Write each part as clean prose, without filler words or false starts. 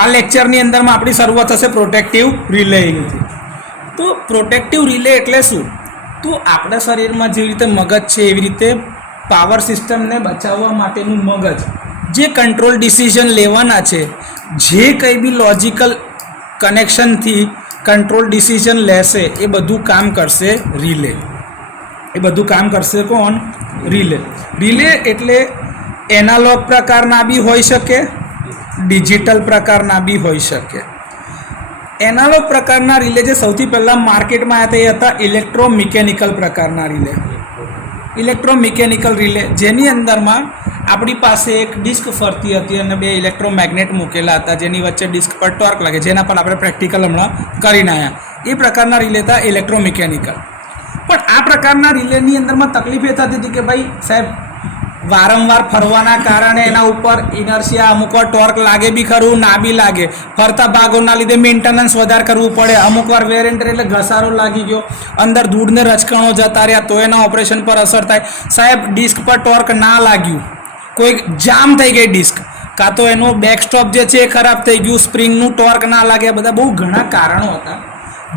આ લેક્ચરની અંદરમાં આપણી શરૂઆત થશે પ્રોટેક્ટિવ રિલેથી. તો પ્રોટેક્ટિવ રિલે એટલે શું? તો આપણા શરીરમાં જેવી રીતે મગજ છે એવી રીતે પાવર સિસ્ટમને બચાવવા માટેનું મગજ જે કંટ્રોલ ડિસિઝન લેવાના છે, જે કંઈ બી લોજિકલ કનેક્શનથી કંટ્રોલ ડિસિઝન લેશે એ બધું કામ કરશે રિલે. એ બધું કામ કરશે કોણ? રિલે. રિલે એટલે એનાલોગ પ્રકારના બી હોઈ શકે, ડિજિટલ પ્રકારના બી હોઈ શકે. એનાલોગ પ્રકારના રિલે જે સૌથી પહેલાં માર્કેટમાં આવ્યા હતા એ હતા ઇલેક્ટ્રોમિકેનિકલ પ્રકારના રિલે. ઇલેક્ટ્રોમિકેનિકલ રિલે જેની અંદરમાં આપણી પાસે એક ડિસ્ક ફરતી હતી અને બે ઇલેક્ટ્રોમેગ્નેટ મૂકેલા હતા જેની વચ્ચે ડિસ્ક પર ટોર્ક લાગે, જેના પર આપણે પ્રેક્ટિકલ હમણાં કરીને આવ્યા. એ પ્રકારના રિલે હતા ઇલેક્ટ્રોમિકેનિકલ. પણ આ પ્રકારના રિલેની અંદરમાં તકલીફ એ થતી હતી કે ભાઈ સાહેબ વારંવાર ફરવાના કારણે એના ઉપર ઇનર્શિયા અમુક વાર ટોર્ક લાગે બી ખરું, ના બી લાગે. ફરતા ભાગોના લીધે મેન્ટેનન્સ વધારે કરવું પડે. અમુક વાર વેર એન્ડ ટેર એટલે ઘસારો લાગી ગયો, અંદર ધૂળને રચકણો જતા રહ્યા તો એના ઓપરેશન પર અસર થાય. સાહેબ ડિસ્ક પર ટોર્ક ના લાગ્યું, કોઈ જામ થઈ ગઈ ડિસ્ક, કાં તો એનો બેકસ્ટોપ જે છે એ ખરાબ થઈ ગયું, સ્પ્રિંગનું ટોર્ક ના લાગે. બધા બહુ ઘણા કારણો હતા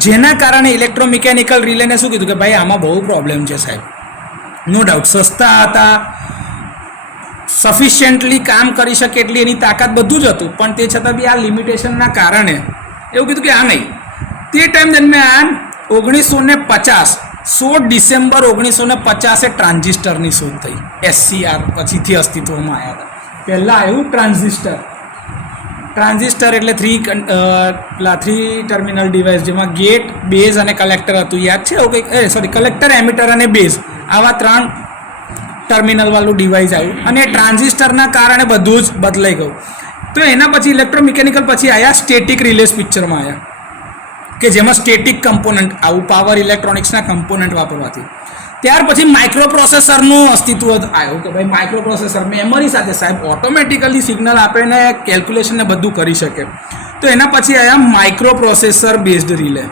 જેના કારણે ઇલેક્ટ્રોમિકેનિકલ રિલેને શું કીધું કે ભાઈ આમાં બહુ પ્રોબ્લેમ છે સાહેબ. નો ડાઉટ સસ્તા હતા, સફિશિયન્ટલી કામ કરી શકે એટલી એની તાકાત બધું જ હતું, પણ તે છતાં બી આ લિમિટેશનના કારણે એવું કીધું કે આ નહીં. તે ટાઈમ દરમિયાન 1950 16 ડિસેમ્બર 1950 ટ્રાન્ઝિસ્ટરની શોધ થઈ. SCR પછીથી અસ્તિત્વમાં આવ્યા હતા. પહેલાં આવ્યું ટ્રાન્ઝિસ્ટર. ટ્રાન્ઝિસ્ટર એટલે થ્રી ટર્મિનલ ડિવાઇસ જેમાં ગેટ, બેઝ અને કલેક્ટર હતું. યાદ છે એવું કંઈક? સોરી, કલેક્ટર, એમિટર અને બેઝ, આવા 3 ટર્મિનલવાળું ડિવાઇસ આવ્યું અને ટ્રાન્ઝિસ્ટરના કારણે બધું જ બદલાઈ ગયું. તો એના પછી ઇલેક્ટ્રોમિકેનિકલ પછી આવ્યા સ્ટેટિક રિલેસ પિક્ચરમાં આવ્યા કે જેમાં સ્ટેટિક કમ્પોનન્ટ આવું પાવર ઇલેક્ટ્રોનિક્સના કમ્પોનન્ટ વાપરવાથી. ત્યાર પછી માઇક્રો પ્રોસેસરનું અસ્તિત્વ આવ્યું કે ભાઈ માઇક્રો પ્રોસેસર મેમરી સાથે સાહેબ ઓટોમેટિકલી સિગ્નલ આપીને કેલ્ક્યુલેશનને બધું કરી શકે. તો એના પછી આવ્યા માઇક્રો પ્રોસેસર બેઝડ રિલે.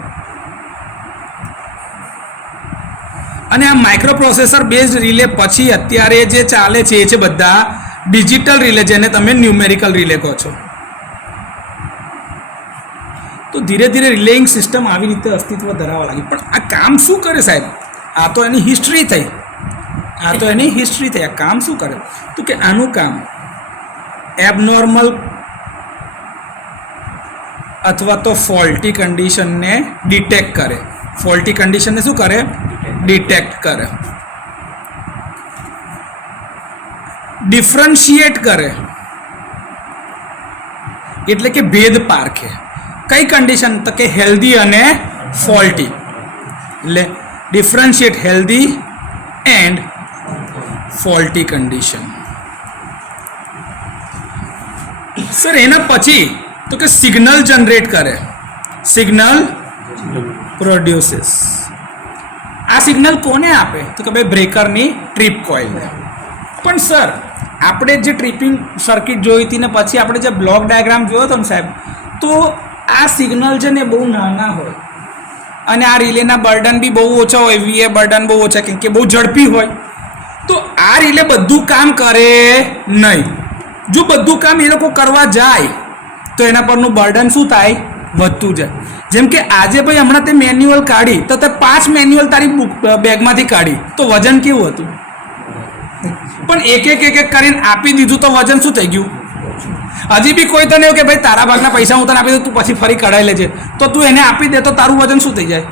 અને આ માઇક્રો પ્રોસેસર બેઝડ રિલે પછી અત્યારે જે ચાલે છે એ છે બધા ડિજિટલ રિલે, જેને તમે ન્યુમેરિકલ રિલે કહો છો. તો ધીરે ધીરે રિલેઇંગ સિસ્ટમ આવી રીતે અસ્તિત્વ ધરાવવા લાગી. પણ આ કામ શું કરે સાહેબ? આ તો એની હિસ્ટ્રી થઈ. આ કામ શું કરે? તો કે આનું કામ એબનોર્મલ અથવા તો ફોલ્ટી કન્ડિશનને ડિટેક્ટ કરે. ફોલ્ટી કન્ડિશનને શું કરે? ડિટેક્ટ કરે. ડિફરન્શિએટ કરે એટલે કે ભેદ પારખે. કઈ કન્ડિશન? તો કે હેલ્ધી અને ફોલ્ટી. એટલે differentiate healthy and faulty condition. Sir એના પછી તો કે સિગ્નલ જનરેટ કરે. સિગ્નલ પ્રોડ્યુસીસ. આ સિગ્નલ કોને આપે? તો કે ભાઈ બ્રેકરની ટ્રીપ કોઇલને. પણ સર આપણે જે ટ્રીપિંગ સર્કિટ જોઈ હતી ને પછી આપણે જે બ્લોક ડાયાગ્રામ જોયો હતો ને સાહેબ, તો આ સિગ્નલ છે ને બહુ નાના હોય અને આ રિલેના બર્ડન બી બહુ ઓછા હોય, વીએ બર્ડન બહુ ઓછા કેમ કે બહુ ઝડપી હોય. તો આ રિલે બધું કામ કરે નહીં. જો બધું કામ એ લોકો કરવા જાય તો એના પરનું બર્ડન શું થાય? વધતું જાય. જેમ કે આજે ભાઈ હમણાં તે મેન્યુઅલ કાઢી તો તે 5 મેન્યુઅલ તારી બેગમાંથી કાઢી તો વજન કેવું હતું? પણ એક એક કરીને આપી દીધું તો વજન શું થઈ ગયું? હજી બી કોઈ તને એવું કે ભાઈ તારા ભાગના પૈસા હું તને આપી દઉં, તું પછી ફરી કઢાઈ લેજે, તો તું એને આપી દે તો તારું વજન શું થઈ જાય?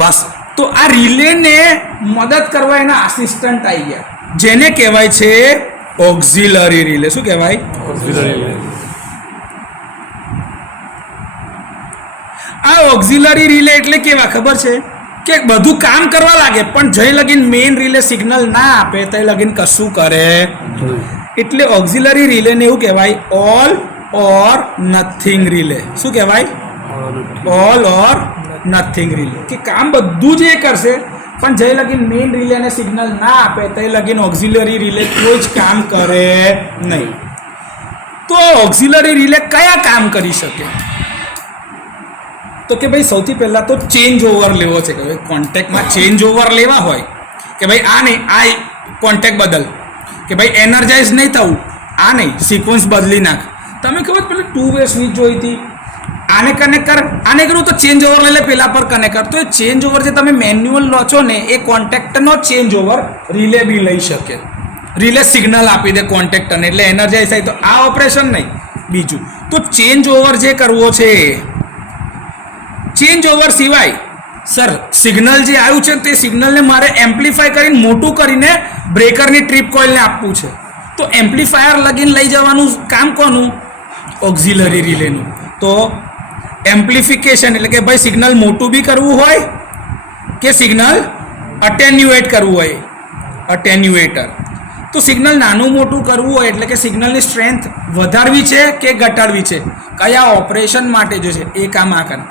બસ. તો આ રિલેને મદદ કરવા એના આસિસ્ટન્ટ આવી ગયા જેને કહેવાય છે ઓક્ઝિલરી રિલે. શું કહેવાય? Auxiliary relay. આ ઓક્ઝિલરી રિલે એટલે કેવા ખબર છે? કે બધું કામ કરવા લાગે પણ જઈ લગીન મેઇન રિલે સિગ્નલ ના આપે તો લગીન કશું કરે. એટલે ઓક્ઝિલરી રિલેને એવું કહેવાય ઓલ ઓર નથિંગ રિલે. શું કહેવાય? ઓલ ઓર નથિંગ રિલે. કે કામ બધું જ એ કરશે પણ જઈ લગીન મેઇન રિલેને સિગ્નલ ના આપે તો લગીન ઓક્ઝિલરી રિલે કોઈ જ કામ કરે નહીં. તો ઓક્ઝિલરી રિલે કયા કામ કરી શકે? તો કે ભાઈ સૌથી પહેલાં તો ચેન્જ ઓવર લેવો છે. કે ભાઈ કોન્ટેક્ટમાં ચેન્જ ઓવર લેવા હોય કે ભાઈ આ નહીં, આ કોન્ટેક્ટ બદલ, કે ભાઈ એનર્જાઇઝ નહીં થવું, આ નહીં, સિક્વન્સ બદલી નાખ, તમે ખબર પેલી 2 વે સ્વિચ જોઈ હતી, આને કનેક્ટ કર, આને કરું તો ચેન્જ ઓવર લઈ લે, પેલા પર કનેક્ટ કર. તો એ ચેન્જ ઓવર જે તમે મેન્યુઅલ લો છો ને એ કોન્ટેક્ટરનો ચેન્જ ઓવર રિલે બી લઈ શકે. રિલે સિગ્નલ આપી દે કોન્ટેક્ટરને એટલે એનર્જાઇઝ થાય. તો આ ઓપરેશન નહીં, બીજું તો ચેન્જ ઓવર જે કરવો છે, ચેન્જ ઓવર સિવાય સર સિગ્નલ જે આવ્યું છે તે સિગ્નલને મારે એમ્પ્લીફાય કરીને મોટું કરીને બ્રેકરની ટ્રીપ કોઇલને આપવું છે. તો એમ્પ્લીફાયર લગીને લઈ જવાનું કામ કોનું? ઓક્ઝિલરી રિલેનું. તો એમ્પ્લિફિકેશન એટલે કે ભાઈ સિગ્નલ મોટું બી કરવું હોય કે સિગ્નલ અટેન્યુએટ કરવું હોય, અટેન્યુએટર. તો સિગ્નલ નાનું મોટું કરવું હોય એટલે કે સિગ્નલની સ્ટ્રેન્થ વધારવી છે કે ઘટાડવી છે, કયા ઓપરેશન માટે જો છે એ કામ આ કરે.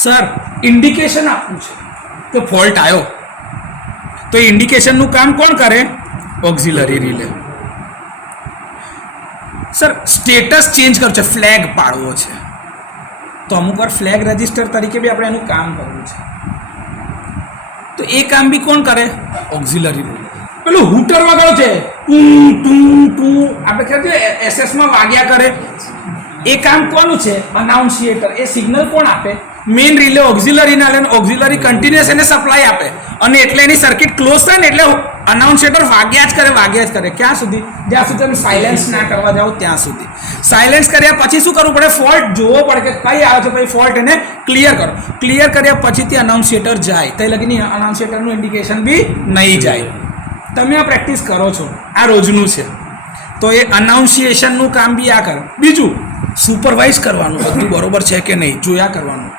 સર ઇન્ડિકેશન આપવું છે કે ફોલ્ટ આવ્યો, તો એ ઇન્ડિકેશનનું કામ કોણ કરે? Auxiliary relay. Sir status change કરવું છે, ફ્લેગ પાડવો છે, તો અમુક વાર ફ્લેગ રજિસ્ટર તરીકે બી આપણે એનું કામ કરવું છે, તો એ કામ બી કોણ કરે? Auxiliary relay. પેલું હૂટર વગાડો છે, ટું ટું ટું, આપણે કહે છે એસએસમાં વાગ્યા કરે, એ કામ કોનું છે? અનાઉન્સિએટર. એ સિગ્નલ કોણ આપે? મેઇન રિલે ઓક્ઝિલરીને આલે, ઓક્ઝિલરી કન્ટિન્યુઅસ એને સપ્લાય આપે, અને એટલે એની સર્કિટ ક્લોઝ થાય ને એટલે અનાઉન્સિએટર વાગ્યા જ કરે. ક્યાં સુધી? જ્યાં સુધી તમે સાયલેન્સ ના કરવા જાઓ ત્યાં સુધી. સાયલેન્સ કર્યા પછી શું કરવું પડે? ફોલ્ટ જોવો પડે કે કઈ આવે છે, પછી ફોલ્ટ એને ક્લિયર કરો. ક્લિયર કર્યા પછીથી અનાઉન્સિએટર જાય, તે લગીને અનાઉન્સિએટરનું ઇન્ડિકેશન બી નહીં જાય. તમે આ પ્રેક્ટિસ કરો છો, આ રોજનું છે. તો એ અનાઉન્સિએશનનું કામ બી આ કરો. બીજું સુપરવાઇઝ કરવાનું, બધું બરોબર છે કે નહીં જોયા કરવાનું.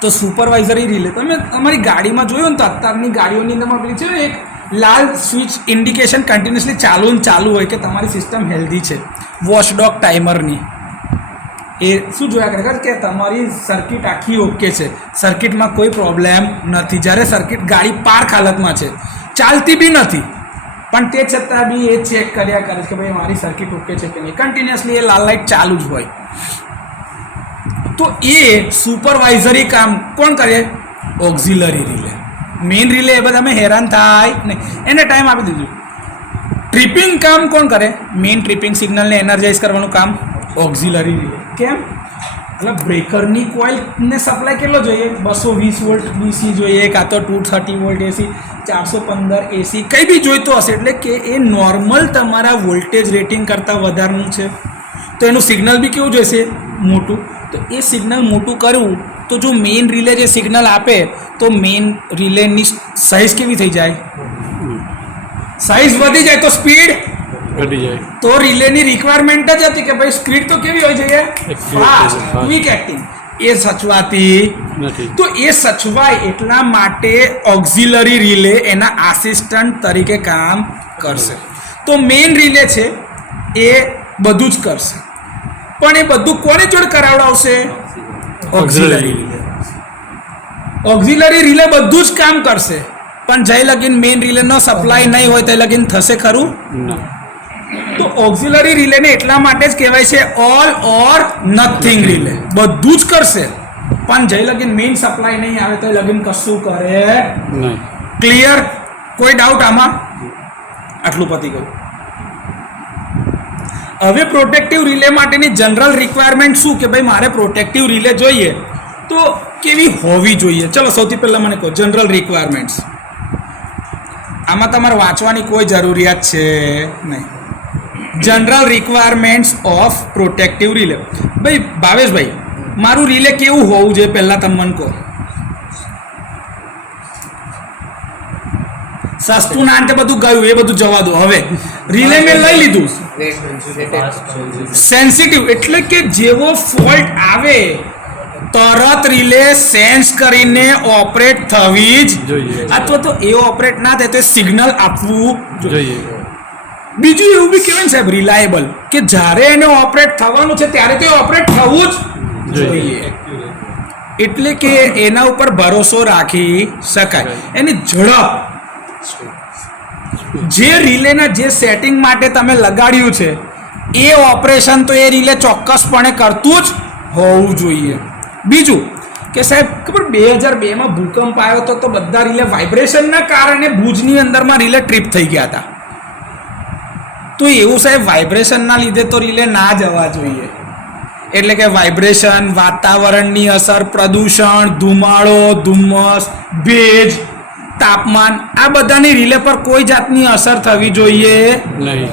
તો સુપરવાઇઝરી રિલે તમે તમારી ગાડીમાં જોયું ને, તો અત્યારની ગાડીઓની અંદર પેલી છે ને એક લાલ સ્વિચ ઇન્ડિકેશન કન્ટિન્યુઅસલી ચાલુ હોય કે તમારી સિસ્ટમ હેલ્ધી છે, વોચડોગ ટાઈમરની. એ શું જોયા કરે કે તમારી સર્કિટ આખી ઓકે છે, સર્કિટમાં કોઈ પ્રોબ્લેમ નથી. જ્યારે સર્કિટ ગાડી પાર્ક હાલતમાં છે, ચાલતી બી નથી, પણ તે છતાં બી એ ચેક કર્યા કરે કે ભાઈ મારી સર્કિટ ઓકે છે કે નહીં. કન્ટિન્યુઅસલી એ લાલ લાઇટ ચાલુ જ હોય. તો એ સુપરવાઇઝરી કામ કોણ કરે? Auxiliary relay. મેઇન રિલે એ બધા અમે હેરાન થાય નહીં, એને ટાઈમ આપી દીધું. ટ્રિપિંગ કામ કોણ કરે? મેઇન ટ્રિપિંગ સિગ્નલને એનર્જાઇઝ કરવાનું કામ ઓક્ઝિલરી રિલે. કેમ? એટલે બ્રેકરની કોઇલને સપ્લાય કેટલો જોઈએ? 220 વોલ્ટ ડીસી જોઈએ, કાં તો 230 વોલ્ટ એસી, 415 એસી, કંઈ બી જોઈતો હશે. એટલે કે એ નોર્મલ તમારા વોલ્ટેજ રેટિંગ કરતાં વધારનું છે, તો એનું સિગ્નલ બી કેવું જોઈશે? મોટું. તો એ સિગ્નલ મોટું કરવું, તો જો મેઇન રિલે જે સિગ્નલ આપે, તો મેઇન રિલેની સાઇઝ કેવી થઈ જાય? સાઇઝ વધી જાય તો સ્પીડ ઘટી જાય. તો રિલેની રિક્વાયરમેન્ટ જ હતી કે ભાઈ સ્પીડ તો કેવી હોય જોઈએ? Fast, quick acting. એ સચવાતી નથી. તો એ સચવાય એટલા માટે ઓક્ઝિલરી રિલે એના આસિસ્ટન્ટ તરીકે કામ કરશે. તો મેઇન રિલે છે એ બધું જ કરશે, પણ એ બધું કોની જોડે કરાવડાવશે? Auxiliary relay. ઓક્ઝિલરી રિલે બધું જ કામ કરશે, પણ જય લગીન મેઇન રિલેનો સપ્લાય નહીં હોય તે લગીન થશે ખરું? તો ઓક્ઝિલરી રિલેને એટલા માટે જ કહેવાય છે ઓલ ઓર નથિંગ રિલે. બધું જ કરશે, પણ જય લગીન મેઇન સપ્લાય નહીં આવે તો લગીન કશું કરે નહીં. ક્લિયર? કોઈ ડાઉટ આમાં? આટલું પતી ગયું. હવે પ્રોટેક્ટિવ રિલે માટેની જનરલ રિક્વાયરમેન્ટ શું કે ભાઈ મારે પ્રોટેક્ટિવ રિલે જોઈએ તો કેવી હોવી જોઈએ? ચલો સૌથી પહેલાં મને કહો જનરલ રિક્વાયરમેન્ટ્સ. આમાં તમારે વાંચવાની કોઈ જરૂરિયાત છે નહીં. General requirements of protective relay. ભાઈ ભાવેશભાઈ, મારું રિલે કેવું હોવું જોઈએ પહેલાં તમે મને કહો. સસ્તું ના અંતે બધું ગયું, એ બધું જવા દો. હવે રિલે મેં લઈ લીધું, સેન્સિટિવ એટલે કે જેવો ફોલ્ટ આવે તરત રિલે સેન્સ કરીને ઓપરેટ થવી જ જોઈએ, અથવા તો એ ઓપરેટ ના થાય તો સિગ્નલ આપવું જોઈએ. બીજું એવું બી કહેવાય ને સાહેબ રિલાયેબલ, કે જ્યારે એને ઓપરેટ થવાનું છે ત્યારે તે ઓપરેટ થવું જ જોઈએ. એટલે કે એના ઉપર ભરોસો રાખી શકાય. એની ઝડપ, જે રિલેના જે સેટિંગ માટે તમે લગાડ્યું છે એ ઓપરેશન તો એ રિલે ચોક્કસપણે કરતું જ હોવું જોઈએ. બીજું કે સાહેબ ખબર 2002માં ભૂકંપ આવ્યો તો બધા રિલે વાઇબ્રેશનના કારણે ભુજની અંદરમાં રિલે ટ્રીપ થઈ ગયા હતા. તો એવું સાહેબ વાઇબ્રેશનના લીધે તો રિલે ના જવા જોઈએ. એટલે કે વાઇબ્રેશન, વાતાવરણની અસર, પ્રદૂષણ, ધુમાડો, ધુમ્મસ, ભેજ, તાપમાન, આ બધાની રિલે પર કોઈ જાતની અસર થવી જોઈએ નહીં.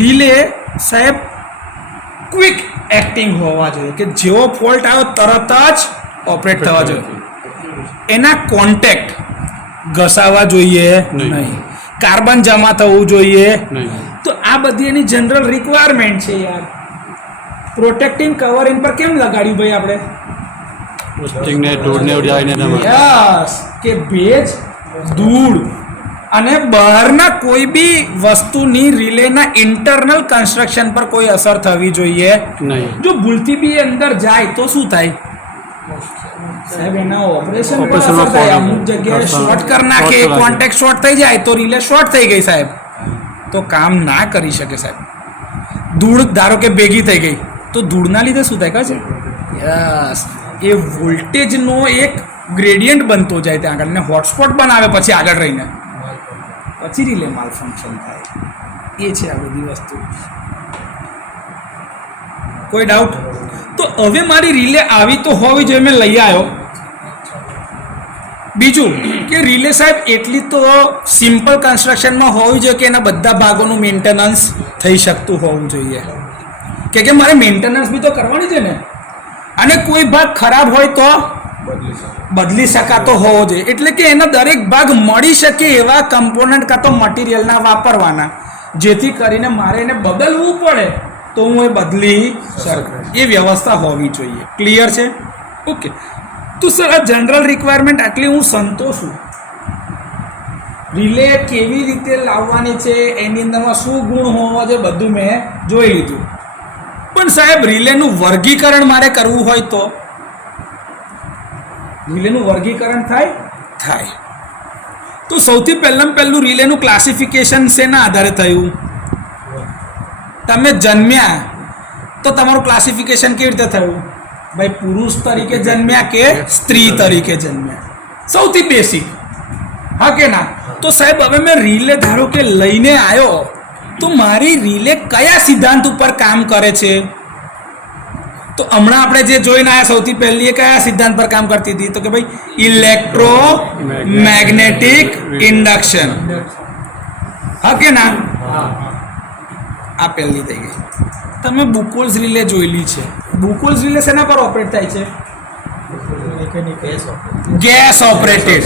રિલે સાહેબ ક્વિક એક્ટિંગ હોવા જોઈએ કે જેવો ફોલ્ટ આવ્યો તરત જ ઓપરેટ થવા જોઈએ. એના કોન્ટેક્ટ ઘસાવા જોઈએ નહીં. કાર્બન જમા થવું જોઈએ નહીં. તો આ બધી એની જનરલ રિક્વાયરમેન્ટ છે યાર. પ્રોટેક્ટિંગ કવરિંગ પર કેમ લગાડ્યું ભાઈ આપણે? સ્ટિંગને ધૂળને જાય ને તમારે. યસ, કે ભેજ, ધૂળ અને બહારના કોઈ બી વસ્તુની રિલેના ઇન્ટરનલ કન્સ્ટ્રક્શન પર કોઈ અસર થવી જોઈએ નહીં. જો ભૂલથી બી એ અંદર જાય તો શું થાય સાહેબ? એના ઓપરેશન પર ઓપરેશનમાં અસર થાય. problem. અમુક જગ્યાએ અસર. શોર્ટ કરી નાખે, શોર્ટ કરી કોન્ટેક્ટ શોર્ટ થઈ જાય તો રિલે શોર્ટ થઈ ગઈ સાહેબ, તો કામ ના કરી શકે સાહેબ. ધૂળ ધારો કે ભેગી થઈ ગઈ તો ધૂળના લીધે શું થાય ખબર છે? યસ, એ વોલ્ટેજનો એક ગ્રેડિયન્ટ બનતો જાય ત્યાં આગળ ને હોટસ્પોટ બનાવે પછી આગળ રહીને પછી રિલે માલ ફંક્શન થાય. એ છે આ બધી વસ્તુ. કોઈ ડાઉટ? તો હવે મારી રિલે આવી તો હોવી જોઈએ, મેં લઈ આવ્યો. બીજું કે રિલે સાહેબ એટલી તો સિમ્પલ કન્સ્ટ્રક્શનમાં હોવી જોઈએ કે એના બધા ભાગોનું મેન્ટેનન્સ થઈ શકતું હોવું જોઈએ. કે મારે મેન્ટેનન્સ બી તો કરવાની છે ને, અને કોઈ ભાગ ખરાબ હોય તો બદલી શકાતો હોવો જોઈએ. એટલે કે એના દરેક ભાગ મળી શકે એવા કમ્પોનન્ટ કાં તો મટીરિયલના વાપરવાના, જેથી કરીને મારે એને બદલવું પડે તો હું એ બદલી શકું. એ વ્યવસ્થા હોવી જોઈએ. ક્લિયર છે? ઓકે. તો સર આ જનરલ રિક્વાયરમેન્ટ આટલી હું સંતોષું. રિલે કેવી રીતે લાવવાની છે, એની અંદરમાં શું ગુણ હોવા જોઈએ, બધું મેં જોઈ લીધું. પણ સાહેબ રિલેનું વર્ગીકરણ મારે કરવું હોય તો રિલેનું વર્ગીકરણ થાય. તો સૌથી પહેલું રિલેનું ક્લાસિફિકેશન શેના આધારે થયું? તમે જન્મ્યા તો તમારું ક્લાસિફિકેશન કેવી રીતે થયું? ભાઈ પુરુષ તરીકે જન્મ્યા કે સ્ત્રી તરીકે જન્મ્યા? સૌથી બેસિક, હા કે ના? તો સાહેબ હવે મેં રિલે ધારો કે લઈને આવ્યો તો મારી રિલે કયા સિદ્ધાંત ઉપર કામ કરે છે? તો હમણાં આપણે જે જોઈને આવ્યા સૌથી પહેલી એ કયા સિદ્ધાંત પર કામ કરતી હતી? તો કે ભાઈ ઇલેક્ટ્રોમેગ્નેટિક ઇન્ડક્શન, હા કે ના? આ પહેલી થઈ ગઈ. તમે બુકોલ્સ રિલે જોયેલી છે. બુકોલ્સ રિલે શેના પર ઓપરેટ થાય છે? ગેસ ઓપરેટેડ,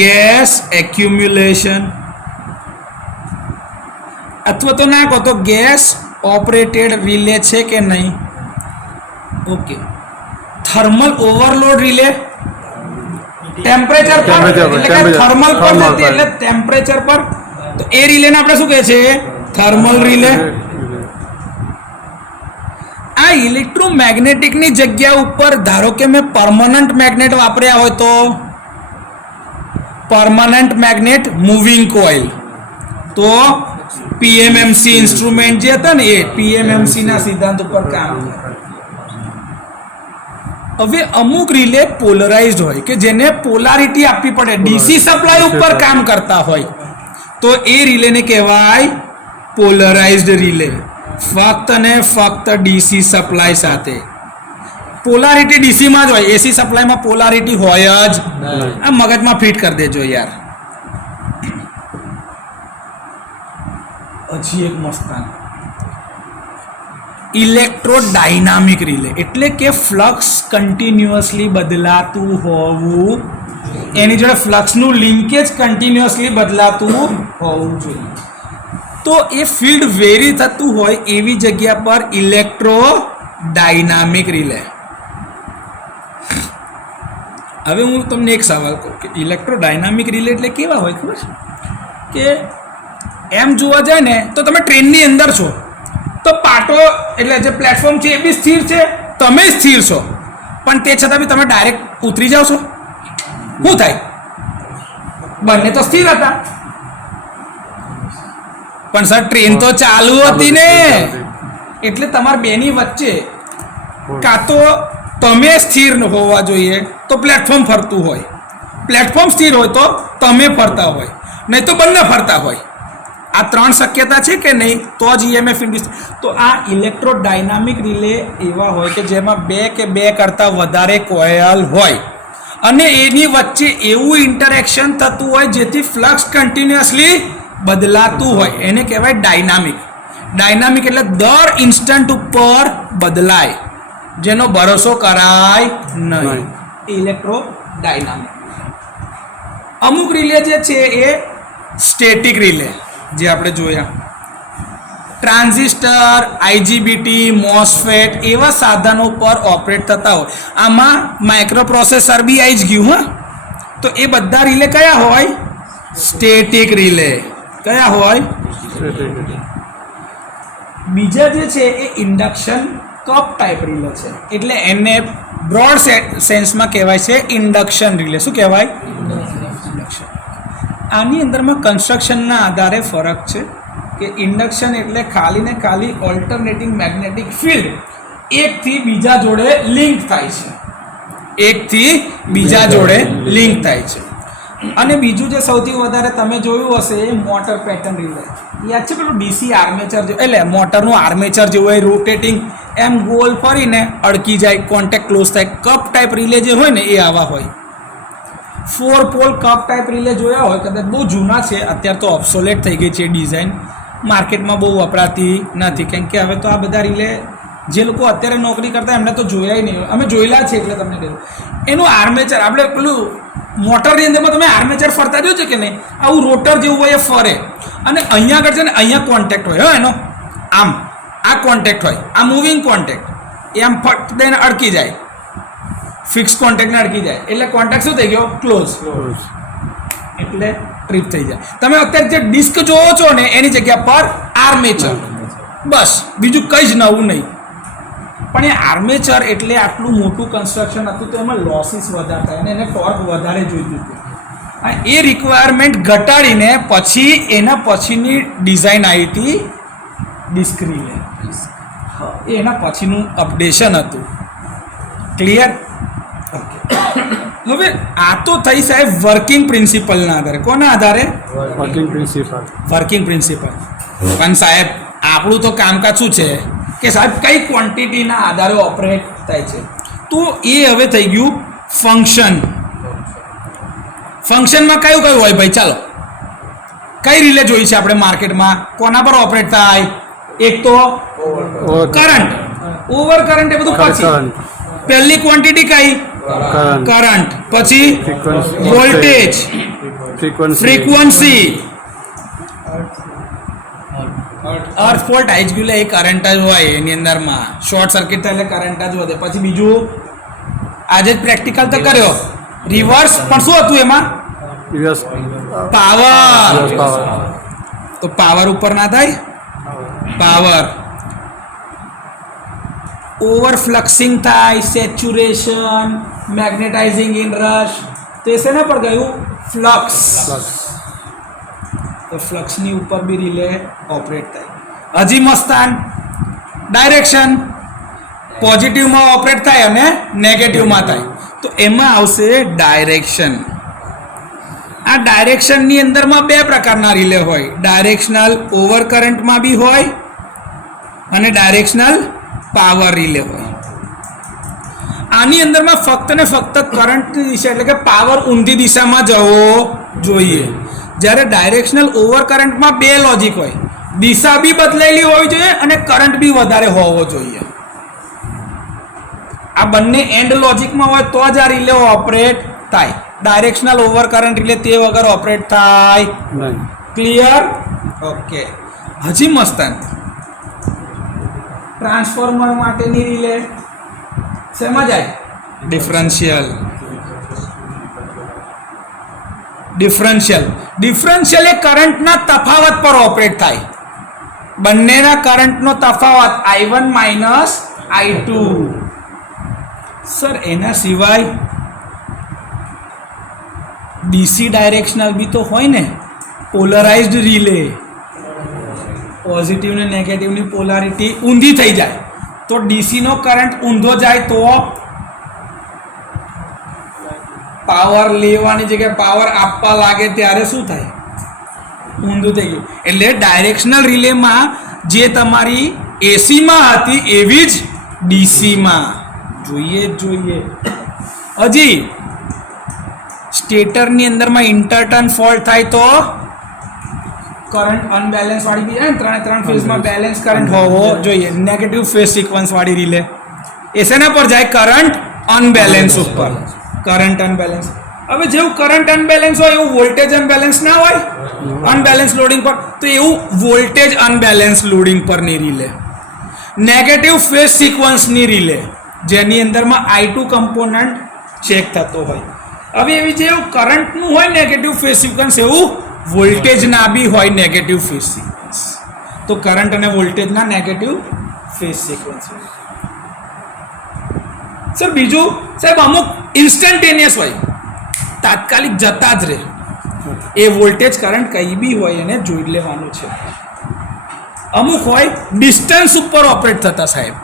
ગેસ એક્યુમ્યુલેશન, અથવા તો ના કહો તો ગેસ ઓપરેટેડ રિલે છે કે નહીં? Okay. Thermal overload relay temperature પર, એટલે થર્મલ પર નથી એટલે ટેમ્પરેચર પર, તો એ રિલેને આપણે શું કહે છે? Thermal relay. આ ઇલેક્ટ્રોમેગ્નેટિકની જગ્યા ઉપર ધારો કે મેં પરમનન્ટ મેગ્નેટ વાપર્યા હોય તો પરમનન્ટ મેગ્નેટ મૂવિંગ કોઇલ, તો પીએમએમસી ઇન્સ્ટ્રુમેન્ટ જે હતા ને એ પીએમએમસી ના સિદ્ધાંત ઉપર કામ કરે. હવે અમુક રિલે પોલરાઇઝડ હોય કે જેને પોલારિટી આપવી પડે, ડીસી સપ્લાય ઉપર કામ કરતા હોય તો એ રિલેને કહેવાય પોલરાઇઝડ રિલે. ફક્ત ને ફક્ત ડીસી સપ્લાય સાથે. પોલારિટી ડીસીમાં જ હોય, એસી સપ્લાયમાં પોલારિટી હોય જ. આ મગજમાં ફિટ કરી દેજો યાર. હજી એક મસ્તાન ઇલેક્ટ્રોડાયનામિક રિલે, એટલે કે ફ્લક્સ કન્ટિન્યુઅસલી બદલાતું હોવું, એની જોડે ફ્લક્સનું લિંકેજ કન્ટિન્યુઅસલી બદલાતું હોવું જોઈએ. તો એ ફિલ્ડ વેરી થતું હોય એવી જગ્યા પર ઇલેક્ટ્રોડાયનામિક રિલે. હવે હું તમને એક સવાલ કહું કે ઇલેક્ટ્રોડાયનામિક રિલે એટલે કેવા હોય ખબર છે? કે એમ જોવા જાય ને તો તમે ટ્રેનની અંદર છો તો પાટો એટલે જે પ્લેટફોર્મ છે એ બી સ્થિર છે, તમે સ્થિર છો, પણ તે છતાં બી તમે ડાયરેક્ટ ઉતરી જાઓ છો. શું થાય? બંને તો સ્થિર હતા પણ સર ટ્રેન તો ચાલુ હતી ને, એટલે તમારા બેની વચ્ચે કાં તો તમે સ્થિર હોવા જોઈએ તો પ્લેટફોર્મ ફરતું હોય, પ્લેટફોર્મ સ્થિર હોય તો તમે ફરતા હોય, નહીં તો બંને ફરતા હોય. આ 3 શક્યતા છે કે નહીં, તો જ EMF ઇન્ડ્યુસ. તો આ ઇલેક્ટ્રોડાયનામિક રિલે એવા હોય કે જેમાં 2 કે 2 કરતાં વધારે કોઇલ હોય અને એની વચ્ચે એવું ઇન્ટરેક્શન થતું હોય જેથી ફ્લક્સ કન્ટિન્યુઅસલી બદલાતું હોય, એને કહેવાય ડાયનામિક. ડાયનામિક એટલે દર ઇન્સ્ટન્ટ ઉપર બદલાય, જેનો ભરોસો કરાય નહીં, ઇલેક્ટ્રોડાયનામિક. અમુક રિલે જે છે એ સ્ટેટિક રિલે, જે આપણે જોયા ટ્રાન્ઝિસ્ટર, IGBT, MOSFET એવા સાધનો પર ઓપરેટ થતા હોય. આમાં માઇક્રો પ્રોસેસર બી આવી જ ગયું. હા, તો એ બધા રિલે કયા હોય? Static relay. કયા હોય? બીજા જે છે એ ઇન્ડક્શન કપ ટાઈપ રિલે છે, એટલે એને બ્રોડ સેન્સમાં કહેવાય છે ઇન્ડક્શન રિલે. શું કહેવાય? ઇન્ડક્શન. આની અંદરમાં કન્સ્ટ્રક્શનના આધારે ફરક છે કે ઇન્ડક્શન એટલે ખાલી ને ખાલી ઓલ્ટરનેટિંગ મેગ્નેટિક ફિલ્ડ એકથી બીજા જોડે લિંક થાય છે, એકથી બીજા જોડે લિંક થાય છે. અને બીજું જે સૌથી વધારે તમે જોયું હશે એ મોટર પેટર્ન રિલે. યાદ છે પેલું DC આર્મેચર જેવું, એટલે મોટરનું આર્મેચર જેવું હોય, રોટેટિંગ એમ ગોલ ફરીને અડકી જાય, કોન્ટેક્ટ ક્લોઝ થાય. કપ ટાઈપ રિલે જે હોય ને એ આવા હોય. 4 પોલ કપ ટાઈપ રિલે જોયા હોય, કદાચ બહુ જૂના છે, અત્યારે તો ઓબ્સોલેટ થઈ ગઈ છે ડિઝાઇન, માર્કેટમાં બહુ વપરાતી નથી. કેમ કે હવે તો આ બધા રિલે જે લોકો અત્યારે નોકરી કરતા એમને તો જોયા નહીં, અમે જોયેલા છે એટલે તમને કહ્યું. એનું આર્મેચર આપણે પેલું મોટરની અંદરમાં તમે આર્મેચર ફરતા જોયું છે કે નહીં? આવું રોટર જેવું હોય એ ફરે અને અહીંયા આગળ છે ને અહીંયા કોન્ટેક્ટ હોય. હા, એનો આમ આ કોન્ટેક્ટ હોય, આ મૂવિંગ કોન્ટેક્ટ, એ આમ ફટ દઈને અડકી જાય, ફિક્સ કોન્ટેક્ટને અડકી જાય એટલે કોન્ટેક્ટ શું થઈ ગયો? ક્લોઝ. એટલે ટ્રીપ થઈ જાય. તમે અત્યારે જે ડિસ્ક જોવો છો ને એની જગ્યા પર આર્મેચર, બસ, બીજું કંઈ જ નવું નહીં. પણ એ આર્મેચર એટલે આટલું મોટું કન્સ્ટ્રક્શન હતું તો એમાં લોસીસ વધારે થાય અને એને ટોર્ક વધારે જોઈતું હતું. એ રિક્વાયરમેન્ટ ઘટાડીને પછી એના પછીની ડિઝાઇન આવી હતી ડિસ્ક રિલે. એના પછીનું અપડેશન હતું. ક્લિયર? હવે આ તો થઈ સાહેબ વર્કિંગ પ્રિન્સિપલના આધારે. કોના આધારે? Working principal. પણ સાહેબ આપણું તો કામકાજ શું છે કે સાહેબ કઈ ક્વોન્ટિટીના આધારે ઓપરેટ થાય છે, તો એ હવે થઈ ગયું ફંક્શન. ફંક્શનમાં કયું કયું હોય ભાઈ? ચાલો, કઈ રિલે જોઈ છે આપણે માર્કેટમાં? કોના પર ઓપરેટ થાય? એક તો કરંટ, ઓવર કરંટ, એ બધું પછી. પહેલી ક્વોન્ટિટી કઈ? કરંટ. પછી વોલ્ટેજ, ફ્રીક્વન્સી. અર્થ ફોલ્ટ આવી જ ગયું, એ કરંટ જ હોય એની અંદરમાં. શોર્ટ સર્કિટ થાય એટલે કરંટ જ વધે. પછી બીજું આજે જ પ્રેક્ટિકલ તો કર્યો, રિવર્સ. પણ શું હતું એમાં? પાવર. તો પાવર ઉપર ના થાય? પાવર. ઓવરફ્લક્સિંગ થાય, સેચ્યુરેશન, મેગ્નેટાઇઝિંગ ઇન રશ, તો એ શેના પર ગયું? ફ્લક્સ. તો ફ્લક્સની ઉપર બી રિલે ઓપરેટ થાય. હજી મસ્તાન ડાયરેક્શન, પોઝિટિવમાં ઓપરેટ થાય અને નેગેટિવમાં થાય, તો એમાં આવશે ડાયરેક્શન. આ ડાયરેક્શનની અંદરમાં 2 પ્રકારના રિલે હોય. ડાયરેક્શનલ ઓવર કરંટમાં બી હોય અને ડાયરેક્શનલ પાવર રિલે હોય. આની અંદરમાં ફક્ત ને ફક્ત કરંટની દિશા એટલે કે પાવર ઊંધી દિશામાં જવો જોઈએ. જ્યારે ડાયરેક્શનલ ઓવર કરંટમાં 2 લોજિક હોય, દિશા બી બદલાયેલી હોવી જોઈએ અને કરંટ બી વધારે હોવો જોઈએ. આ બંને એન્ડ લોજિકમાં હોય તો જ આ રિલે ઓપરેટ થાય. ડાયરેક્શનલ ઓવર કરંટ રિલે તે વગર ઓપરેટ થાય નહીં. ક્લિયર? ઓકે. હજી મસ્તાન ટ્રાન્સફોર્મર માટેની રિલે શેમાં જાય? ડિફરન્શિયલ. ડિફરન્શિયલ એ કરંટના તફાવત પર ઓપરેટ થાય. બંનેના કરંટનો તફાવત I1 માઇનસ I2. સર એના સિવાય ડીસી ડાયરેક્શનલ બી તો હોય ને, પોલરાઇઝ્ડ રિલે. પોઝિટિવ ને નેગેટિવની પોલારિટી ઊંધી થઈ જાય તો ડીસીનો કરંટ ઊંધો જાય તો પાવર લેવાની જગ્યાએ પાવર આપવા લાગે ત્યારે શું થાય? ઊંધું થઈ ગયું. એટલે ડાયરેક્શનલ રિલેમાં જે તમારી એસીમાં હતી એવી જ ડીસીમાં જોઈએ. હજી સ્ટેટરની અંદરમાં ઇન્ટરટર્ન ફોલ્ટ થાય તો કરંટ અનબેલેન્સ વાળી બી ત્રણ ફેઝમાં બેલેન્સ કરંટ હોવો જોઈએ. નેગેટિવ ફેઝ સિક્વન્સ વાળી રિલે એ શેના પર જાય? કરંટ અનબેલેન્સ ઉપર. Current unbalance. હવે જેવું કરંટ અનબેલેન્સ હોય એવું વોલ્ટેજ અનબેલેન્સ ના હોય અનબેલેન્સ લોડિંગ પર. તો એવું વોલ્ટેજ અનબેલેન્સ લોડિંગ પરની રિલે, નેગેટિવ ફેઝ સિક્વન્સની રિલે જેની અંદરમાં I2 કમ્પોનન્ટ ચેક થતો હોય. હવે એવી જેવું કરંટનું હોય નેગેટિવ ફેઝ સિક્વન્સ એવું વોલ્ટેજના બી હોય નેગેટિવ ફેઝ સિક્વન્સ. તો કરંટ અને વોલ્ટેજના નેગેટિવ ફેઝ સિક્વન્સ. સર બીજું સાહેબ અમુક ઇન્સ્ટન્ટેનિયસ હોય, તાત્કાલિક જતા જ રહે. એ વોલ્ટેજ કરંટ કંઈ બી હોય એને જોઈ લેવાનું છે. અમુક હોય ડિસ્ટન્સ ઉપર ઓપરેટ થતા સાહેબ.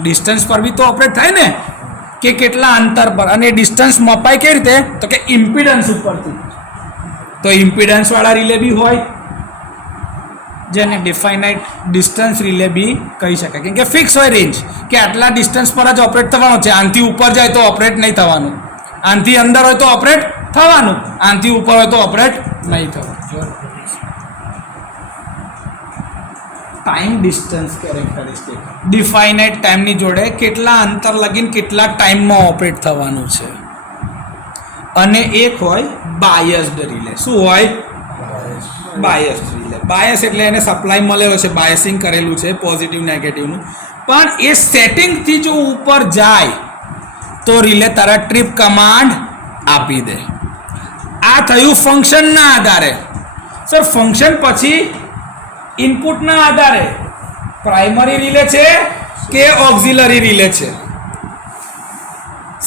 ડિસ્ટન્સ પર બી તો ઓપરેટ થાય ને કે કેટલા અંતર પર, અને ડિસ્ટન્સ મપાય કઈ રીતે? તો કે ઇમ્પિડન્સ ઉપરથી. તો ઇમ્પિડન્સ વાળા રિલે બી હોય જેને ડિફાઇનાઇટ ડિસ્ટન્સ રિલે બી કહી શકાય. કેમ કે ફિક્સ હોય રેન્જ કે આટલા ડિસ્ટન્સ પર જ ઓપરેટ થવાનો છે. આનાથી ઉપર જાય તો ઓપરેટ નહીં થવાનું, આનાથી અંદર હોય તો ઓપરેટ થવાનું, આનાથી ઉપર હોય તો ઓપરેટ નહીં થવાનું. ટાઈમ ડિસ્ટન્સ કેરેક્ટરિસ્ટિક ડિફાઇનાઇટ ટાઈમની જોડે કેટલા અંતર લગીને કેટલા ટાઈમમાં ઓપરેટ થવાનું છે. અને એક હોય બાયસ્ડ રિલે. શું હોય? Biased relay. બાયસ એટલે એને સપ્લાય મળેલો છે, બાયસિંગ કરેલું છે પોઝિટિવ નેગેટિવનું, પણ એ સેટિંગથી જો ઉપર જાય તો રિલે તારા ટ્રીપ કમાન્ડ આપી દે. આ થયું ફંક્શનના આધારે. સર ફંક્શન પછી ઇનપુટના આધારે પ્રાઇમરી રિલે છે કે ઓક્ઝિલરી રિલે છે?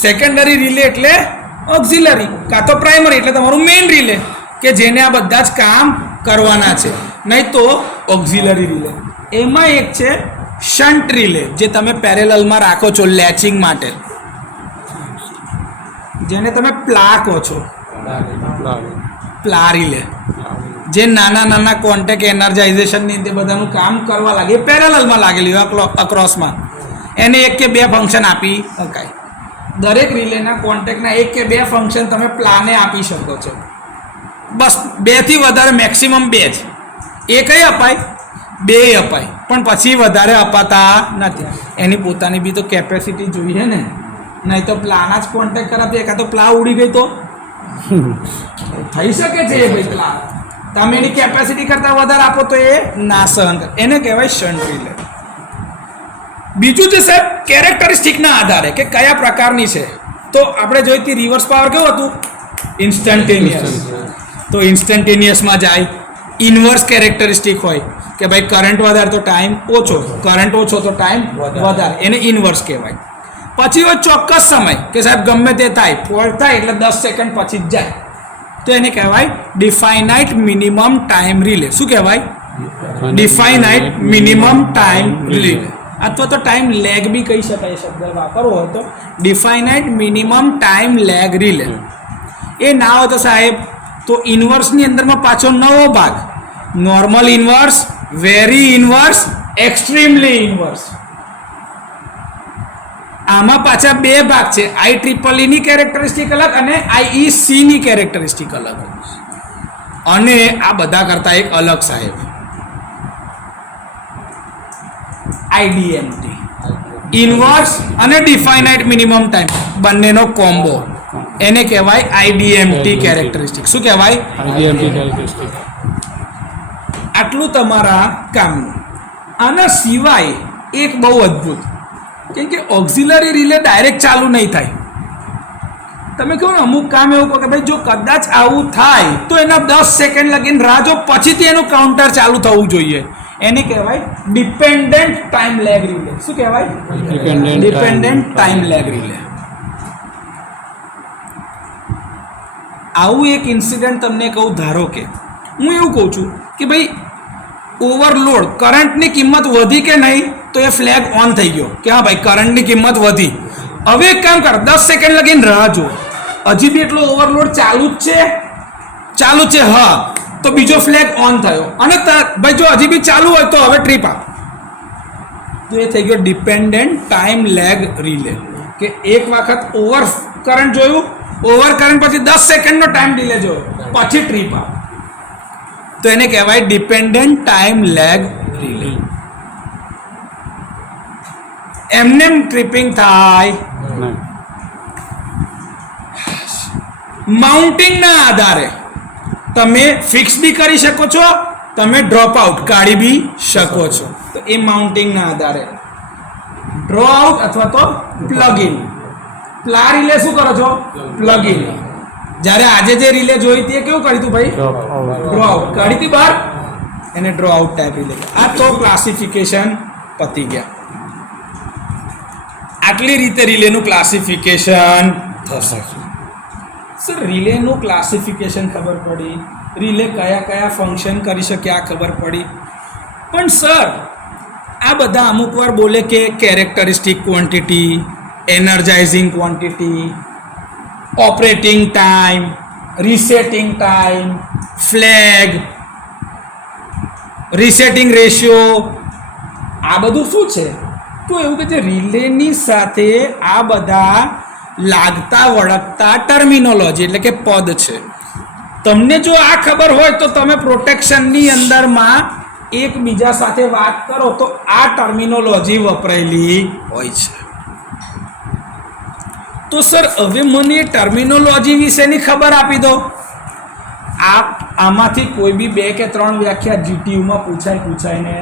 સેકન્ડરી રિલે એટલે ઓક્ઝિલરી, કાં તો પ્રાઇમરી એટલે તમારું મેઇન રિલે કે જેને આ બધા જ કામ કરવાના છે, નહીં તો ઓક્ઝિલરી રિલે. એમાં એક છે શન્ટ રિલે જે તમે પેરેલલમાં રાખો છો લેચિંગ માટે, જેને તમે પ્લા કહો છો. પ્લા રિલે જે નાના કોન્ટેક્ટ એનર્જાઇઝેશનની તે બધાનું કામ કરવા લાગે, એ પેરેલલમાં લાગેલી હોય અક્રોસમાં, એને એક કે બે ફંક્શન આપી શકાય. દરેક રિલેના કોન્ટેક્ટના એક કે બે ફંક્શન તમે પ્લાને આપી શકો છો. બસ 2 થી વધારે મેક્સિમમ 2 જ. એ કઈ અપાય? 2 અપાય, પણ પછી વધારે અપાતા નથી. એની પોતાની બી તો કેપેસિટી જોઈએ ને, નહીં તો પ્લાના જ કોન્ટેક્ટ કરાવતી એકાદ તો પ્લા ઉડી ગઈ તો થઈ શકે છે. ભાઈ પ્લા તમે એની કેપેસિટી કરતાં વધારે આપો તો એ ના સહન કરે, એને કહેવાય શન્ટ રિલે. બીજું છે સાહેબ કેરેક્ટરિસ્ટિકના આધારે કે કયા પ્રકારની છે. તો આપણે જોઈ હતી રિવર્સ પાવર કેવું હતું? ઇન્સ્ટન્ટેનિયસ. તો ઇન્સ્ટન્ટેનિયસમાં જાય. ઇન્વર્સ કેરેક્ટરિસ્ટિક હોય કે ભાઈ કરંટ વધારે તો ટાઈમ ઓછો, કરંટ ઓછો તો ટાઈમ વધારે, એને ઇન્વર્સ કહેવાય. પછી હોય ચોક્કસ સમય કે સાહેબ ગમે તે થાય, ફોલ્ટ થાય એટલે 10 સેકન્ડ પછી જ જાય, તો એને કહેવાય ડિફાઇનાઇટ મિનિમમ ટાઈમ રિલે. શું કહેવાય? ડિફાઇનાઇટ મિનિમમ ટાઈમ રિલે, અથવા તો ટાઈમ લેગ બી કહી શકાય. શબ્દ વાપરવો હોય તો ડિફાઇનાઇટ મિનિમમ ટાઈમ લેગ રિલે. એ ના હોય તો સાહેબ તો ઇન્વર્સની અંદરમાં પાછો નવો ભાગ normal inverse, very inverse, extremely inverse. આમાં પાછા 2 ભાગ છે, IEEE ની કેરેક્ટરિસ્ટિક અલગ અને IEC ની કેરેક્ટરિસ્ટિક અલગ. અને આ બધા કરતા એક અલગ સાહેબ IDMT, ઇન્વર્સ અને ડિફાઇનાઇટ મિનિમમ ટાઈમ બંનેનો કોમ્બો, એને કહેવાય IDMT કેરેક્ટરિસ્ટિક. શું કહેવાય? IDMT characteristic. આટલું તમારા કામનું. આના સિવાય એક બહુ અદ્ભુત, કેમ કે ઓક્ઝિલરી રિલે ડાયરેક્ટ ચાલુ નહીં થાય. તમે કહો ને અમુક કામ એવું કહો કે ભાઈ જો કદાચ આવું થાય તો એના 10 સેકન્ડ લગીને રાહ જો, પછીથી એનું કાઉન્ટર ચાલુ થવું જોઈએ. એને કહેવાય ડિપેન્ડન્ટ ટાઈમ લેગ રિલે. શું કહેવાય? Dependent time lag relay. આવું એક ઇન્સિડન્ટ તમને કહું, ધારો કે હું એવું કહું છું કે ભાઈ ઓવરલોડ કરંટની કિંમત વધી કે નહીં, તો એ ફ્લેગ ઓન થઈ ગયો કે હા ભાઈ કરંટની કિંમત વધી. હવે એક કામ કર, 10 સેકન્ડ લગીને રાહ જો, હજી બી એટલો ઓવરલોડ ચાલુ જ છે. હા, તો બીજો ફ્લેગ ઓન થયો અને ભાઈ જો હજી બી ચાલુ હોય તો હવે ટ્રીપ આપ. તો એ થઈ ગયો ડિપેન્ડન્ટ ટાઈમ લેગ રિલે કે એક વખત ઓવર કરંટ જોયું, ઓવર કરંટ પછી 10 સેકન્ડનો ટાઈમ ડિલે જોયો, પછી ટ્રીપ આપ. તો એને કહેવાય ડિપેન્ડન્ટ ટાઈમ લેગ રિલે. એમને ટ્રિપિંગ થાય. નહીં. માઉન્ટિંગના આધારે તમે ફિક્સ બી કરી શકો છો, તમે ડ્રોપ આઉટ કાઢી બી શકો છો. તો એ માઉન્ટિંગના આધારે ડ્રો આઉટ અથવા તો પ્લગ ઇન. પ્લા રિલે શું કરો છો? Plug in. જ્યારે આજે જે રિલે જોઈ હતી એ કેવું કર્યું હતું ભાઈ? Drop out. ડ્રો આઉટ કાઢી હતી બહાર, એને ડ્રો આઉટ ટાઈપ રિલે. આ તો ક્લાસિફિકેશન પતી ગયા. આટલી રીતે રિલેનું ક્લાસિફિકેશન થશે. સર રિલેનું ક્લાસિફિકેશન ખબર પડી, રિલે કયા કયા ફંક્શન કરી શકે આ ખબર પડી, પણ સર આ બધા અમુક વાર બોલે કે characteristic quantity, energising quantity, operating time, resetting time, flag, resetting ratio, આ બધું શું છે? તો એવું કે છે રિલેની સાથે આ બધા લાગતા વળગતા ટર્મિનોલોજી એટલે કે પદ છે. તમને જો આ ખબર હોય તો તમે પ્રોટેક્શનની અંદરમાં એકબીજા સાથે વાત કરો તો આ ટર્મિનોલોજી વપરાયેલી હોય છે. તો સર હવે મને ટર્મિનોલોજી વિશેની ખબર આપી દો. આમાંથી કોઈ બી 2 કે 3 વ્યાખ્યા જીટીયુમાં પૂછાય ને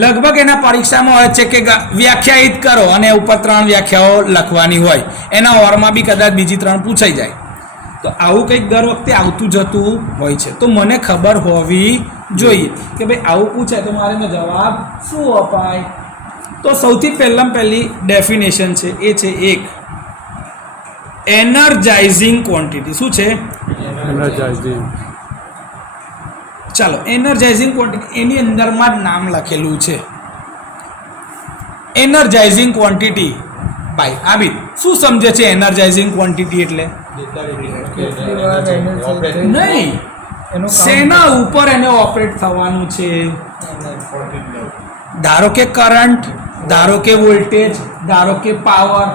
લગભગ એના પરીક્ષામાં હોય છે કે વ્યાખ્યાયિત કરો અને ઉપર 3 વ્યાખ્યાઓ લખવાની હોય, એના ઓરમાં બી કદાચ બીજી 3 પૂછાઈ જાય. તો આવું કંઈક દર વખતે આવતું જતું હોય છે. તો મને ખબર હોવી જોઈએ કે ભાઈ આવું પૂછાય તો મારે એનો જવાબ શું અપાય. તો સૌથી પહેલી ડેફિનેશન છે એ છે એક એનર્જાઇઝિંગ ક્વોન્ટિટી. શું છે? Energizing. ચાલો એનર્જાઇઝિંગ ક્વોન્ટિટી એની અંદરમાં જ નામ લખેલું છે એનર્જાઇઝિંગ ક્વોન્ટિટી. ભાઈ આબી શું સમજે છે એનર્જાઇઝિંગ ક્વોન્ટિટી એટલે? નહીં, શેના ઉપર એને ઓપરેટ થવાનું છે? ધારો કે કરંટ, ધારો કે વોલ્ટેજ, ધારો કે પાવર,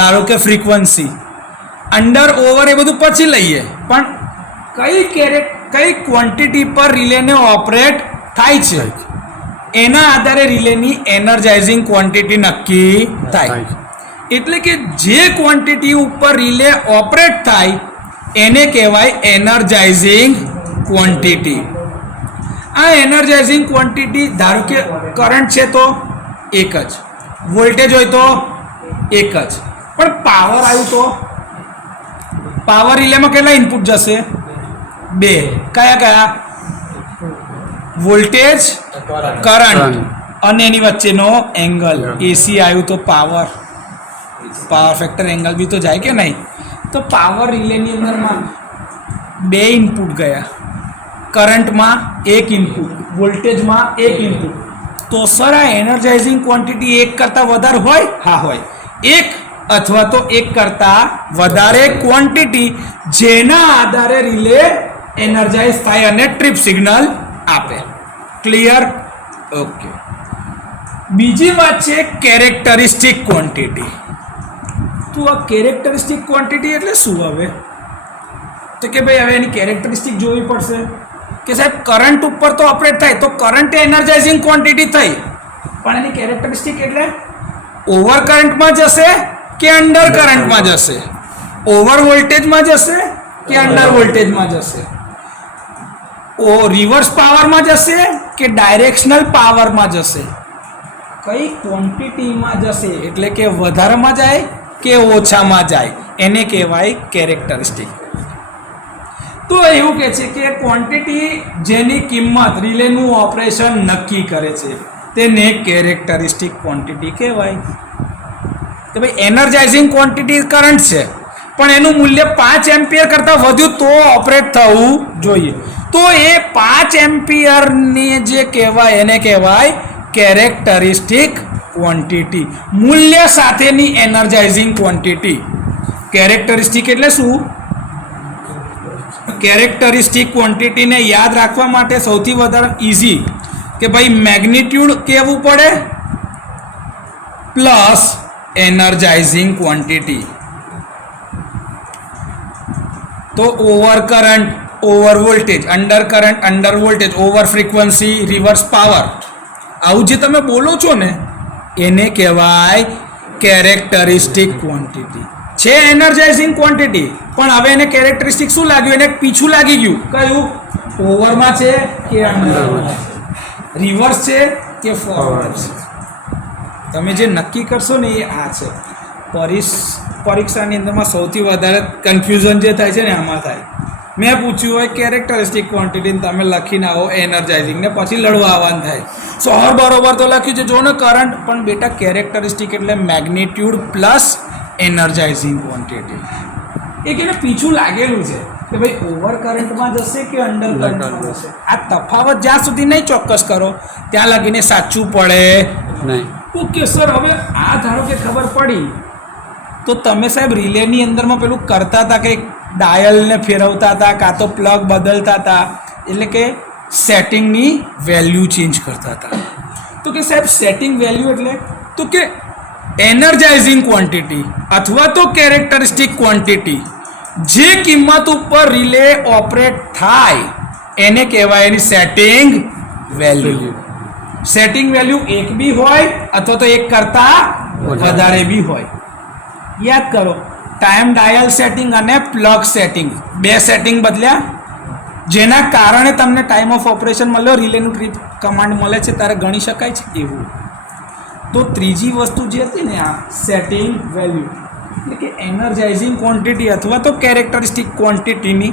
ધારો કે ફ્રીક્વન્સી, અંડર ઓવર એ બધું પછી લઈએ, પણ કઈ ક્વોન્ટિટી પર રિલેને ઓપરેટ થાય છે એના આધારે રિલેની એનર્જાઇઝિંગ ક્વોન્ટિટી નક્કી થાય. એટલે કે જે ક્વોન્ટિટી ઉપર રિલે ઓપરેટ થાય એને કહેવાય એનર્જાઇઝિંગ ક્વોન્ટિટી. આ એનર્જાઇઝિંગ ક્વોન્ટિટી ધારો કે કરંટ છે તો એક જ, વોલ્ટેજ હોય તો એક જ, પણ પાવર આવ્યું તો પાવર રિલેમાં કેટલા ઇનપુટ જશે? 2. કયા? વોલ્ટેજ, કરંટ અને એની વચ્ચેનો એંગલ. એસી આવ્યું તો પાવર ફેક્ટર એંગલ બી તો જાય કે નહીં? તો પાવર રિલેની અંદરમાં 2 ઇનપુટ ગયા, કરંટમાં 1 ઇનપુટ, વોલ્ટેજમાં 1 ઇનપુટ. તો સર આ એનર્જાઇઝિંગ ક્વોન્ટિટી 1 કરતાં વધારે હોય? હા હોય. 1 અથવા તો 1 કરતાં વધારે ક્વોન્ટિટી જેના આધારે રિલે એનર્જાઇઝ થાય અને ટ્રીપ સિગ્નલ આપે. ક્લિયર? ઓકે. બીજી વાત છે કેરેક્ટરિસ્ટિક ક્વોન્ટિટી. તો આ કેરેક્ટરિસ્ટિક ક્વોન્ટિટી એટલે શું? હવે તો કે ભાઈ હવે એની કેરેક્ટરિસ્ટિક જોવી પડશે કે સાહેબ કરંટ ઉપર તો ઓપરેટ થાય તો કરંટ એનર્જાઇઝિંગ ક્વોન્ટિટી થઈ, પણ એની કેરેક્ટરિસ્ટિક એટલે ઓવર કરંટમાં જશે કે અંડર કરંટમાં જશે? ઓવર વોલ્ટેજમાં જશે કે અંડર વોલ્ટેજમાં જશે? રિવર્સ પાવરમાં જશે કે ડાયરેક્શનલ પાવરમાં જશે? કઈ ક્વોન્ટિટીમાં જશે? એટલે કે વધારામાં જાય કે ઓછામાં જાય? એને કહેવાય કેરેક્ટરિસ્ટિક. તો એવું કહે છે કે ક્વોન્ટિટી જેની કિંમત રિલેનું ઓપરેશન નક્કી કરે છે તેને કેરેક્ટરિસ્ટિક ક્વોન્ટિટી કહેવાય. કે ભાઈ એનર્જાઇઝિંગ ક્વોન્ટિટી કરંટ છે પણ એનું મૂલ્ય 5 એમ્પિયર કરતાં વધ્યું તો ઓપરેટ થવું જોઈએ. તો એ 5 એમ્પિયરની જે કહેવાય એને કહેવાય કેરેક્ટરિસ્ટિક ક્વોન્ટિટી. મૂલ્ય સાથેની એનર્જાઇઝિંગ ક્વોન્ટિટી. કેરેક્ટરિસ્ટિક એટલે શું? કેરેક્ટરિસ્ટિક ક્વોન્ટિટીને યાદ રાખવા માટે સૌથી વધારે ઇઝી કે ભાઈ મેગ્નિટ્યુડ કહેવું પડે પ્લસ એનર્જાઇઝિંગ ક્વોન્ટિટી. તો over current over voltage, under current under voltage, over frequency reverse power, આવું જે તમે બોલો છો ને એને કહેવાય કેરેક્ટરિસ્ટિક ક્વોન્ટિટી. છે એનર્જાઇઝિંગ ક્વોન્ટિટી પણ હવે એને કેરેક્ટરિસ્ટિક શું લાગ્યું, એને પીછું લાગી ગયું. કયું? ઓવરમાં છે કે અંડરમાં છે, રિવર્સ છે કે ફોરવર્ડ છે. તમે જે નક્કી કરશો ને એ આ છે. પરીક્ષાની અંદરમાં સૌથી વધારે કન્ફ્યુઝન જે થાય છે ને આમાં થાય. મેં પૂછ્યું હોય કેરેક્ટરિસ્ટિક ક્વોન્ટિટી, તમે લખીને આવો એનર્જાઇઝિંગ, ને પછી લડવા આવવાનું થાય. સોર બરોબર તો લખ્યું છે જો ને કરંટ, પણ બેટા કેરેક્ટરિસ્ટિક એટલે મેગ્નિટ્યુડ પ્લસ એનર્જાઇઝિંગ ક્વોન્ટિટી. એક એને પીછું લાગેલું છે કે ભાઈ ઓવર કરંટમાં જશે કે અંડર કરંટમાં જશે. આ તફાવત જ્યાં સુધી નહીં ચોક્કસ કરો ત્યાં લગીને સાચું પડે નહીં. ઓકે સર, હવે આ ધારો કે ખબર પડી તો તમે સાહેબ રિલેની અંદરમાં પેલું કરતા હતા કે ડાયલને ફેરવતા હતા કાં તો પ્લગ બદલતા હતા, એટલે કે સેટિંગની વેલ્યુ ચેન્જ કરતા હતા. તો કે સાહેબ સેટિંગ વેલ્યુ એટલે તો કે એનર્જાઇઝિંગ ક્વોન્ટિટી અથવા તો કેરેક્ટરિસ્ટિક ક્વોન્ટિટી જે કિંમત ઉપર રિલે ઓપરેટ થાય એને કહેવાય એની સેટિંગ વેલ્યુ. સેટિંગ વેલ્યુ એક બી હોય અથવા તો એક કરતાં વધારે બી હોય. યાદ કરો, ટાઈમ ડાયલ સેટિંગ અને પ્લગ સેટિંગ, બે સેટિંગ બદલ્યા જેના કારણે તમને ટાઈમ ઓફ ઓપરેશન મળ્યો, રિલેનું ટ્રીપ કમાન્ડ મળે છે ત્યારે ગણી શકાય છે એવું. તો ત્રીજી વસ્તુ જે હતી ને આ સેટિંગ વેલ્યુ એટલે કે એનર્જાઇઝિંગ ક્વોન્ટિટી અથવા તો કેરેક્ટરિસ્ટિક ક્વોન્ટિટીની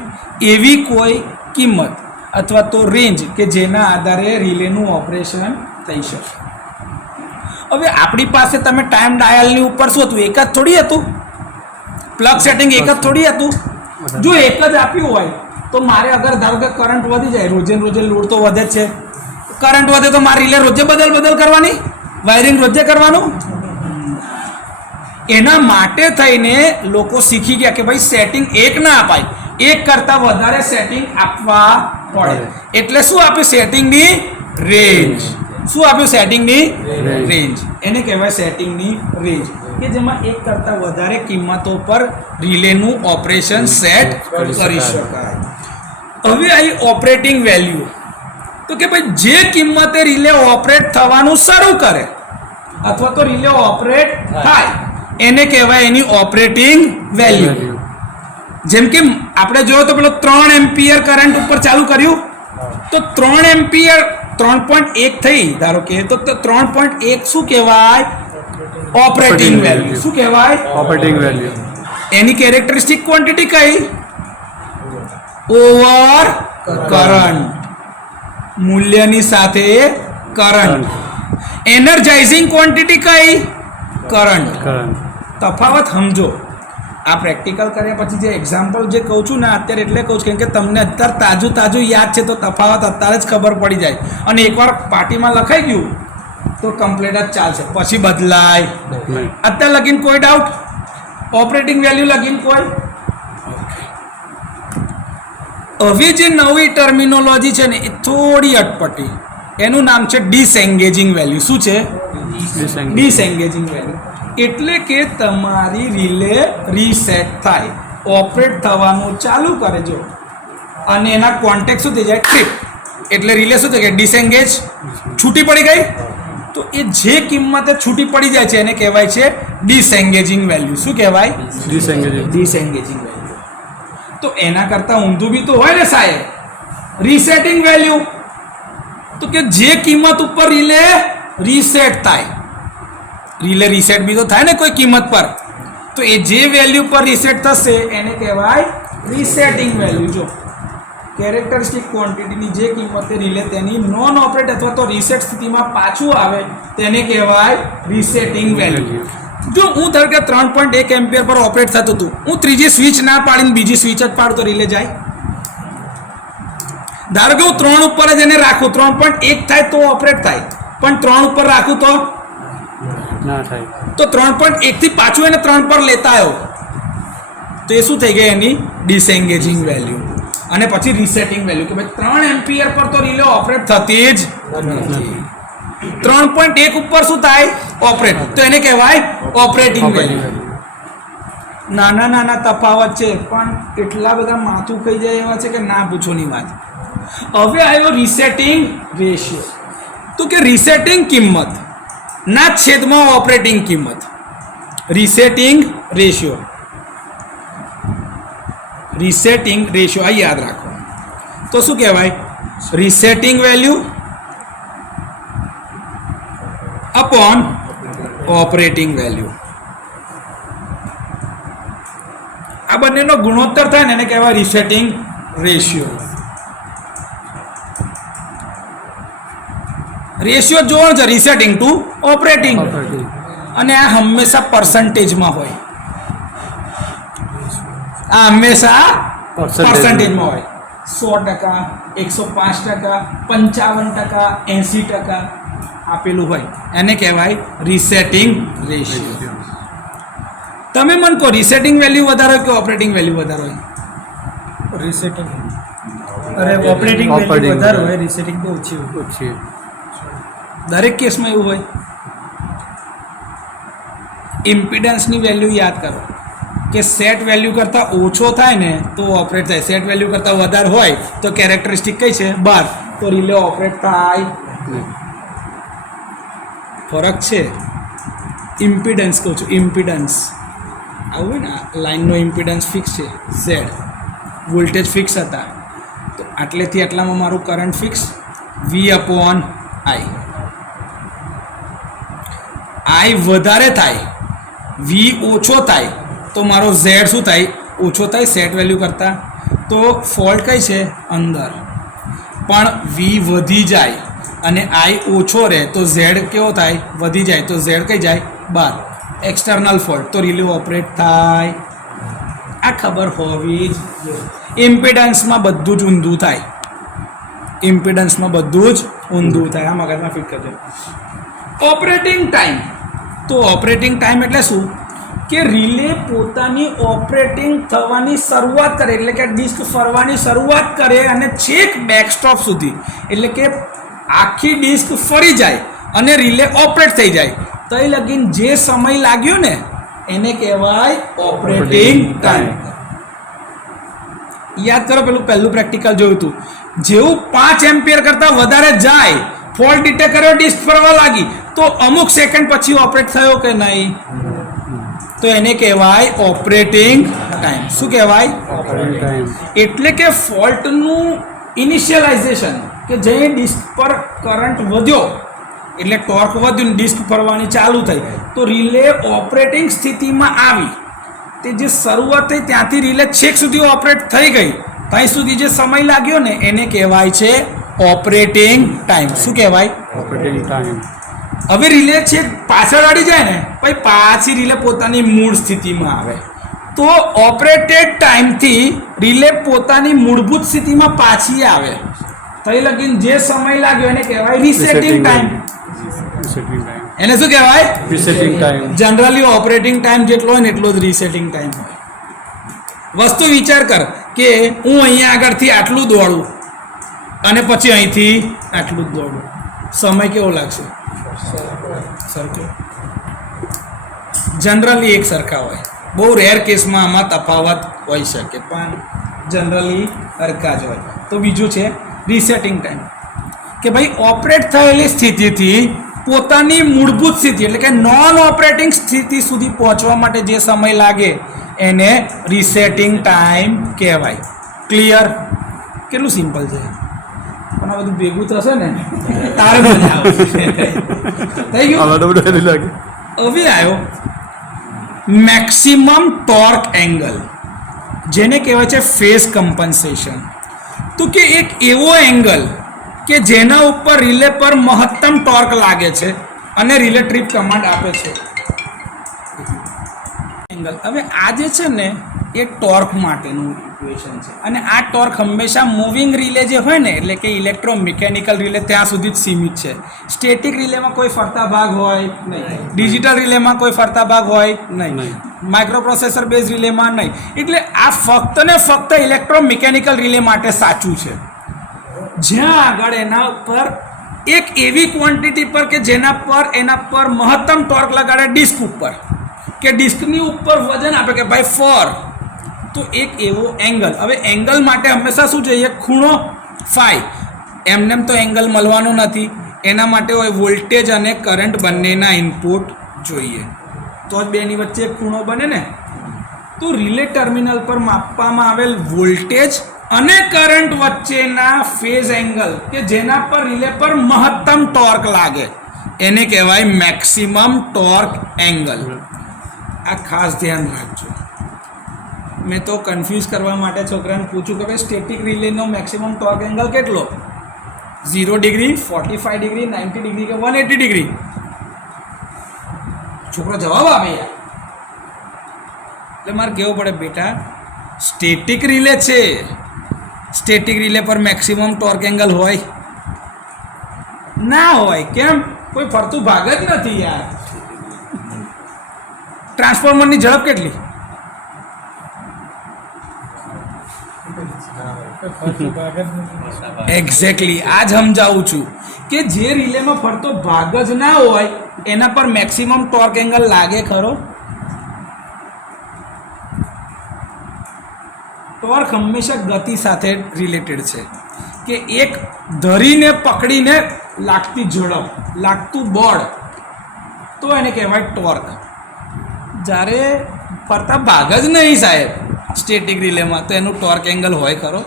એવી કોઈ કિંમત અથવા તો રેન્જ કે જેના આધારે રિલેનું ઓપરેશન થઈ શકે. હવે આપણી પાસે તમે ટાઈમ ડાયલની ઉપર શું હતું, એક જ થોડી હતું, પ્લગ સેટિંગ એક જ થોડી હતું. જો એક જ આપ્યું હોય તો મારે અગર ધારો કે કરંટ વધી જાય, રોજે રોજે લોડ તો વધે જ છે, કરંટ વધે તો મારે રિલે રોજે બદલ કરવાની, વાયરિંગ રોજે કરવાનું. એના માટે થઈને લોકો શીખી ગયા કે ભાઈ સેટિંગ એક ના અપાય, એક કરતાં વધારે સેટિંગ આપવા પડે. એટલે શું આપ્યું? સેટિંગની રેન્જ. શું આપ્યું? સેટિંગની રેન્જ. એને કહેવાય સેટિંગની રેન્જ કે જેમાં એક કરતાં વધારે કિંમતો પર રિલેનું ઓપરેશન સેટ કરી શકાય. હવે અહીં ઓપરેટિંગ વેલ્યુ તો કે ભાઈ જે કિંમતે રિલે ઓપરેટ થવાનું શરૂ કરે અથવા તો રિલે ઓપરેટ થાય એને કહેવાય એની ઓપરેટિંગ વેલ્યુ. જેમ કે આપણે જોયો તો પેલો 3 એમ્પિયર કરંટ ઉપર ચાલુ કર્યું તો 3 એમ્પિયર 3.1 થઈ ધારો કે, તો 3.1 શું કહેવાય? Operating value. શું કહેવાય? Operating value. એની કેરેક્ટરિસ્ટિક ક્વોન્ટિટી કઈ? ઓવર કરંટ, મૂલ્યની સાથે કરંટ. એનર્જાઇઝિંગ ક્વોન્ટિટી કઈ? કરંટ. તફાવત સમજો. આ પ્રેક્ટિકલ કર્યા પછી જે એક્ઝામ્પલ જે કહું છું ને અત્યારે એટલે કહું છું કેમ કે તમને અત્યારે તાજું યાદ છે તો તફાવત અત્યારે જ ખબર પડી જાય. અને એકવાર પાટીમાં લખાઈ ગયું તો કમ્પ્લીટ જ ચાલશે, પછી બદલાય. અત્યારે લગીન કોઈ ડાઉટ? ઓપરેટિંગ વેલ્યુ લગીન કોઈ? હવે જે નવી ટર્મિનોલોજી છે ને એ થોડી અટપટી. એનું નામ છે ડિસએન્ગેજિંગ વેલ્યુ. શું છે? ડિસએન્ગેજિંગ વેલ્યુ. એટલે કે તમારી રિલે રીસેટ થાય, ઓપરેટ થવાનું ચાલુ કરે જો, અને એના કોન્ટેક્ટ શું થઈ જાય? ટ્રીપ. એટલે રિલે શું થઈ ગઈ? ડિસએન્ગેજ, છૂટી પડી ગઈ. તો એ જે કિંમતે છૂટી પડી જાય છે એને કહેવાય છે ડિસએન્ગેજિંગ વેલ્યુ. શું કહેવાય? ડિસએન્ગેજિંગ વેલ્યુ. તો એના કરતાં ઊંધું બી તો હોય ને સાહેબ, રીસેટિંગ વેલ્યુ. તો કે જે કિંમત ઉપર રિલે રીસેટ થાય, રિલે રીસેટ બી તો થાય ને કોઈ કિંમત પર, તો એ જે વેલ્યુ પર રીસેટ થશે એને કહેવાય રીસેટિંગ વેલ્યુ. જો કેરેક્ટરિસ્ટિક ક્વોન્ટિટીની જે કિંમતે રિલે તેની નોન ઓપરેટ અથવા તો રીસેટ સ્થિતિમાં પાછું આવે તેને કહેવાય રીસેટિંગ વેલ્યુ. જો હું ધારો કે 3.1 એમ્પિયર પર ઓપરેટ થતું હતું, હું ત્રીજી સ્વિચ ના પાડીને બીજી સ્વિચ જ પાડું તો રિલે જાય? ધારો કે હું 3 ઉપર જ એને રાખું, 3.1 થાય તો ઓપરેટ થાય, પણ 3 ઉપર રાખું તો ના થાય. તો 3.1 થી પાછું એને 3 પર લેતા આવ્યો તો એ શું થઈ ગઈ? એની ડિસએન્ગેજિંગ વેલ્યુ. અને પછી રીસેટિંગ વેલ્યુ કે ભાઈ 3 એમ્પિયર પર તો રિલે ઓપરેટ થતી જ નથી. 3.1 ઉપર શું થાય? ઓપરેટ. તો એને કહેવાય ઓપરેટિંગ વેલ્યુ. નાના નાના તફાવત છે પણ એટલા બધા માથું ખાઈ જાય એવા છે કે ના પૂછોની વાત. હવે આવ્યો રીસેટિંગ રેશિયો. તો કે રીસેટિંગ કિંમત ના છેદમાં ઓપરેટિંગ કિંમત. Resetting ratio. રીસેટિંગ રેશિયો આ યાદ રાખો. તો શું કહેવાય? Resetting value upon operating value. આ બંનેનો ગુણોત્તર થાય ને એને કહેવાય રીસેટિંગ રેશિયો. રેશિયો જોવાનો છે રીસેટિંગ ટુ ઓપરેટિંગ, અને આ હંમેશા પર્સન્ટેજમાં હોય. આ હંમેશા પર્સન્ટેજમાં હોય. 100%, 105%, 55%, 80% આપેલું હોય એને કહેવાય રીસેટિંગ રેશિયો. તમે મને કહો રીસેટિંગ વેલ્યુ વધારે હોય કે ઓપરેટિંગ વેલ્યુ વધારે હોય? રીસેટિંગ અરે ઓપરેટિંગ વેલ્યુ વધારે હોય, રીસેટિંગ તો ઓછી હોય. દરેક કેસમાં એવું હોય. ઇમ્પિડન્સની વેલ્યુ યાદ કરો કે સેટ વેલ્યુ કરતાં ઓછો થાય ને તો ઓપરેટ થાય, સેટ વેલ્યુ કરતાં વધારે હોય તો કેરેક્ટરિસ્ટિક કઈ છે? 12, તો રિલે ઓપરેટ થાય. ફરક છે. ઇમ્પિડન્સ કહું છું, ઇમ્પિડન્સ આવું હોય ને, લાઇનનો ઇમ્પિડન્સ ફિક્સ છે ઝેડ, વોલ્ટેજ ફિક્સ હતા તો આટલેથી આટલામાં મારું કરંટ ફિક્સ V/I. I વધારે થાય, V ઓછો થાય તો મારો ઝેડ શું થાય? ઓછો થાય સેટ વેલ્યુ કરતાં. તો ફોલ્ટ કઈ છે? અંદર. પણ V વધી જાય અને I ઓછો રહે તો ઝેડ કેવો થાય? વધી જાય. તો ઝેડ કઈ જાય? 12. એક્સટર્નલ ફોલ્ટ તો રિલે ઓપરેટ થાય. આ ખબર હોવી જ જોઈએ. ઇમ્પિડન્સમાં બધું જ ઊંધું થાય. ઇમ્પિડન્સમાં બધું જ ઊંધું થાય. આ મગજમાં ફિટ કરજો. Operating time. તો ઓપરેટિંગ ટાઈમ એટલે શું? કે રિલે પોતાની ઓપરેટિંગ થવાની શરૂઆત કરે, એટલે કે ડિસ્ક ફરવાની શરૂઆત કરે અને છેક બેકસ્ટોપ સુધી, એટલે કે આખી ડિસ્ક ફરી જાય અને રિલે ઓપરેટ થઈ જાય તો એ લગીન જે સમય લાગ્યો ને એને કહેવાય ઓપરેટિંગ ટાઈમ. યાદ કરો પહેલું પ્રેક્ટિકલ જોયું હતું. જેવું 5 એમ્પિયર કરતાં વધારે જાય, ફોલ્ટ ડિટેક્ટ કર્યો, ડિસ્ક ફરવા લાગી તો અમુક સેકન્ડ પછી ઓપરેટ થયો કે નહીં? તો એને કહેવાય ઓપરેટિંગ ટાઈમ. શું કહેવાય? Operating time. એટલે કે ફોલ્ટનું ઇનિશિયલાઇઝેશન કે જે ડિસ્ક પર કરંટ વધ્યો એટલે ટોર્ક વધ્યું, ડિસ્ક ફરવાની ચાલુ થઈ તો રિલે ઓપરેટિંગ સ્થિતિમાં આવી. તે જે શરૂઆત થઈ ત્યાંથી રિલે છેક સુધી ઓપરેટ થઈ ગઈ, ત્યાં સુધી જે સમય લાગ્યો ને એને કહેવાય છે ઓપરેટિંગ ટાઈમ. શું કહેવાય? Operating time. હવે રિલે છેક પાછળ અડી જાય ને પછી પાછી રિલે પોતાની મૂળ સ્થિતિમાં આવે તો ઓપરેટેડ ટાઈમથી રિલે પોતાની મૂળભૂત સ્થિતિમાં પાછી આવે તો એ લગીન જે સમય લાગ્યો એને કહેવાય રીસેટિંગ ટાઈમ. Resetting time. એને શું કહેવાય? Resetting time. Generally operating time જેટલો હોય ને એટલો જ રીસેટિંગ ટાઈમ હોય. વસ્તુ વિચાર કર કે હું અહીંયા આગળથી આટલું દોડું અને પછી અહીંથી આટલું જ દોડું, સમય કેવો લાગશે? સરખો. જનરલી એક સરખા હોય. બહુ રેર કેસમાં આમાં તફાવત હોઈ શકે પણ જનરલી સરખા જ હોય. તો બીજું છે રીસેટિંગ ટાઈમ કે ભાઈ ઓપરેટ થયેલી સ્થિતિથી પોતાની મૂળભૂત સ્થિતિ એટલે કે નોન ઓપરેટિંગ સ્થિતિ સુધી પહોંચવા માટે જે સમય લાગે એને રીસેટિંગ ટાઈમ કહેવાય. ક્લિયર? કેટલું સિમ્પલ છે પણ આ બધું ભેગું થશે ને તારે મજા આવશે. થઈ ગયું? હવે આવ્યો મેક્સિમમ ટોર્ક એંગલ, જેને કહેવાય છે ફેઝ કમ્પન્સેશન. તો કે એક એવો એંગલ કે જેના ઉપર રિલે પર મહત્તમ ટોર્ક લાગે છે અને રિલે ટ્રીપ કમાન્ડ આપે છે. એંગલ. હવે આ જે છે ને એ ટોર્ક માટેનું ઇક્વેશન છે. અને આ ટોર્ક હંમેશા મૂવિંગ રિલે જે હોય ને, એટલે કે ઇલેક્ટ્રોમિકેનિકલ રિલે ત્યાં સુધી જ સીમિત છે. સ્ટેટિક રિલેમાં કોઈ ફરતા ભાગ હોય નહીં, ડિજિટલ રિલેમાં કોઈ ફરતા ભાગ હોય નહીં, નહીં. માઇક્રોપ્રોસેસર બેઝ રિલેમાં નહીં. એટલે આ ફક્ત ને ફક્ત ઇલેક્ટ્રોમિકેનિકલ રિલે માટે સાચું છે. જ્યાં આગળ એના ઉપર એક એવી ક્વોન્ટિટી પર કે જેના પર એના પર મહત્તમ ટોર્ક લગાડે ડિસ્ક ઉપર, કે ડિસ્કની ઉપર વજન આપે કે ભાઈ ફોર, તો એક એવો એંગલ. હવે એંગલ માટે હંમેશા શું જોઈએ? ખૂણો ફાઈ. એમનેમ તો એંગલ મળવાનો નથી, એના માટે હોય વોલ્ટેજ અને કરંટ બંનેના ઇનપુટ જોઈએ, તો જ બેની વચ્ચે એક ખૂણો બને ને. તો રિલે ટર્મિનલ પર માપવામાં આવેલ વોલ્ટેજ અને કરંટ વચ્ચેના ફેઝ એંગલ કે જેના પર રિલે પર મહત્તમ ટોર્ક લાગે એને કહેવાય મેક્સિમમ ટોર્ક એંગલ. આ ખાસ ધ્યાન રાખજો. મેં તો કન્ફ્યુઝ કરવા માટે છોકરાને પૂછ્યું કે ભાઈ સ્ટેટિક રિલેનો મેક્સિમમ ટોર્ક એંગલ કેટલો? 0 ડિગ્રી, 45 ડિગ્રી, 90 ડિગ્રી કે 180 ડિગ્રી? છોકરો જવાબ આપે યાર. એટલે મારે કહેવું પડે બેટા સ્ટેટિક રિલે છે, સ્ટેટિક રિલે પર મેક્સિમમ ટોર્ક એંગલ હોય ના હોય. કેમ? કોઈ ફરતું ભાગ જ નથી યાર. ટ્રાન્સફોર્મરની ઝડપ કેટલી? એક્ઝેક્ટલી આ જ સમજાવું છું કે જે રિલેમાં ફરતો ભાગ જ ના હોય એના પર મેક્સિમમ ટોર્ક એંગલ લાગે ખરો? ટોર્ક હંમેશા ગતિ સાથે રિલેટેડ છે, કે એક ધરીને પકડીને લાગતી ઝડપ, લાગતું બળ, તો એને કહેવાય ટોર્ક. જ્યારે ફરતા ભાગ જ નહીં સાહેબ સ્ટેટિક રિલેમાં, તો એનું ટોર્ક એંગલ હોય ખરો?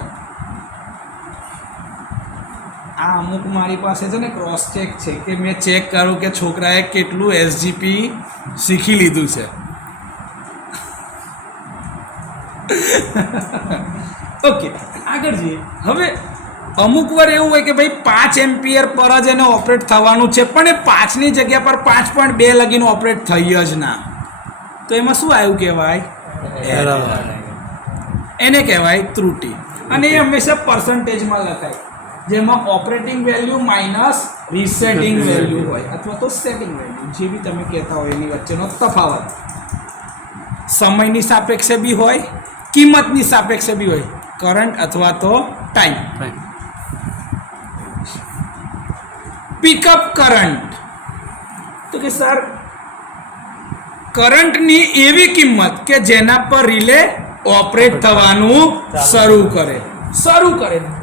આ અમુક મારી પાસે છે ને ક્રોસ ચેક છે, કે મેં ચેક કરું કે છોકરાએ કેટલું એસજીપી શીખી લીધું છે. ઓકે, આગળ જઈએ. હવે અમુક વાર એવું હોય કે ભાઈ 5 એમ્પિયર પર જ એને ઓપરેટ થવાનું છે, પણ એ 5ની જગ્યા પર 5.2 લગીને ઓપરેટ થઈ જ ના, તો એમાં શું આવ્યું કહેવાય? એને કહેવાય ત્રુટી. અને એ હંમેશા પર્સન્ટેજમાં લખાય, જેમાં operating value minus resetting value હોય, અથવા તો સેટિંગ વેલ્યુ, જે બી તમે કહેતા હોય એની વચ્ચેનો તફાવત. સમયની સાપેક્ષે બી હોય, કિંમતની સાપેક્ષે બી હોય, કરંટ અથવા તો ટાઈમ. પિકઅપ કરંટ, તો કે સર કરંટની એવી કિંમત કે જેના પર રિલે ઓપરેટ થવાનું શરૂ કરે,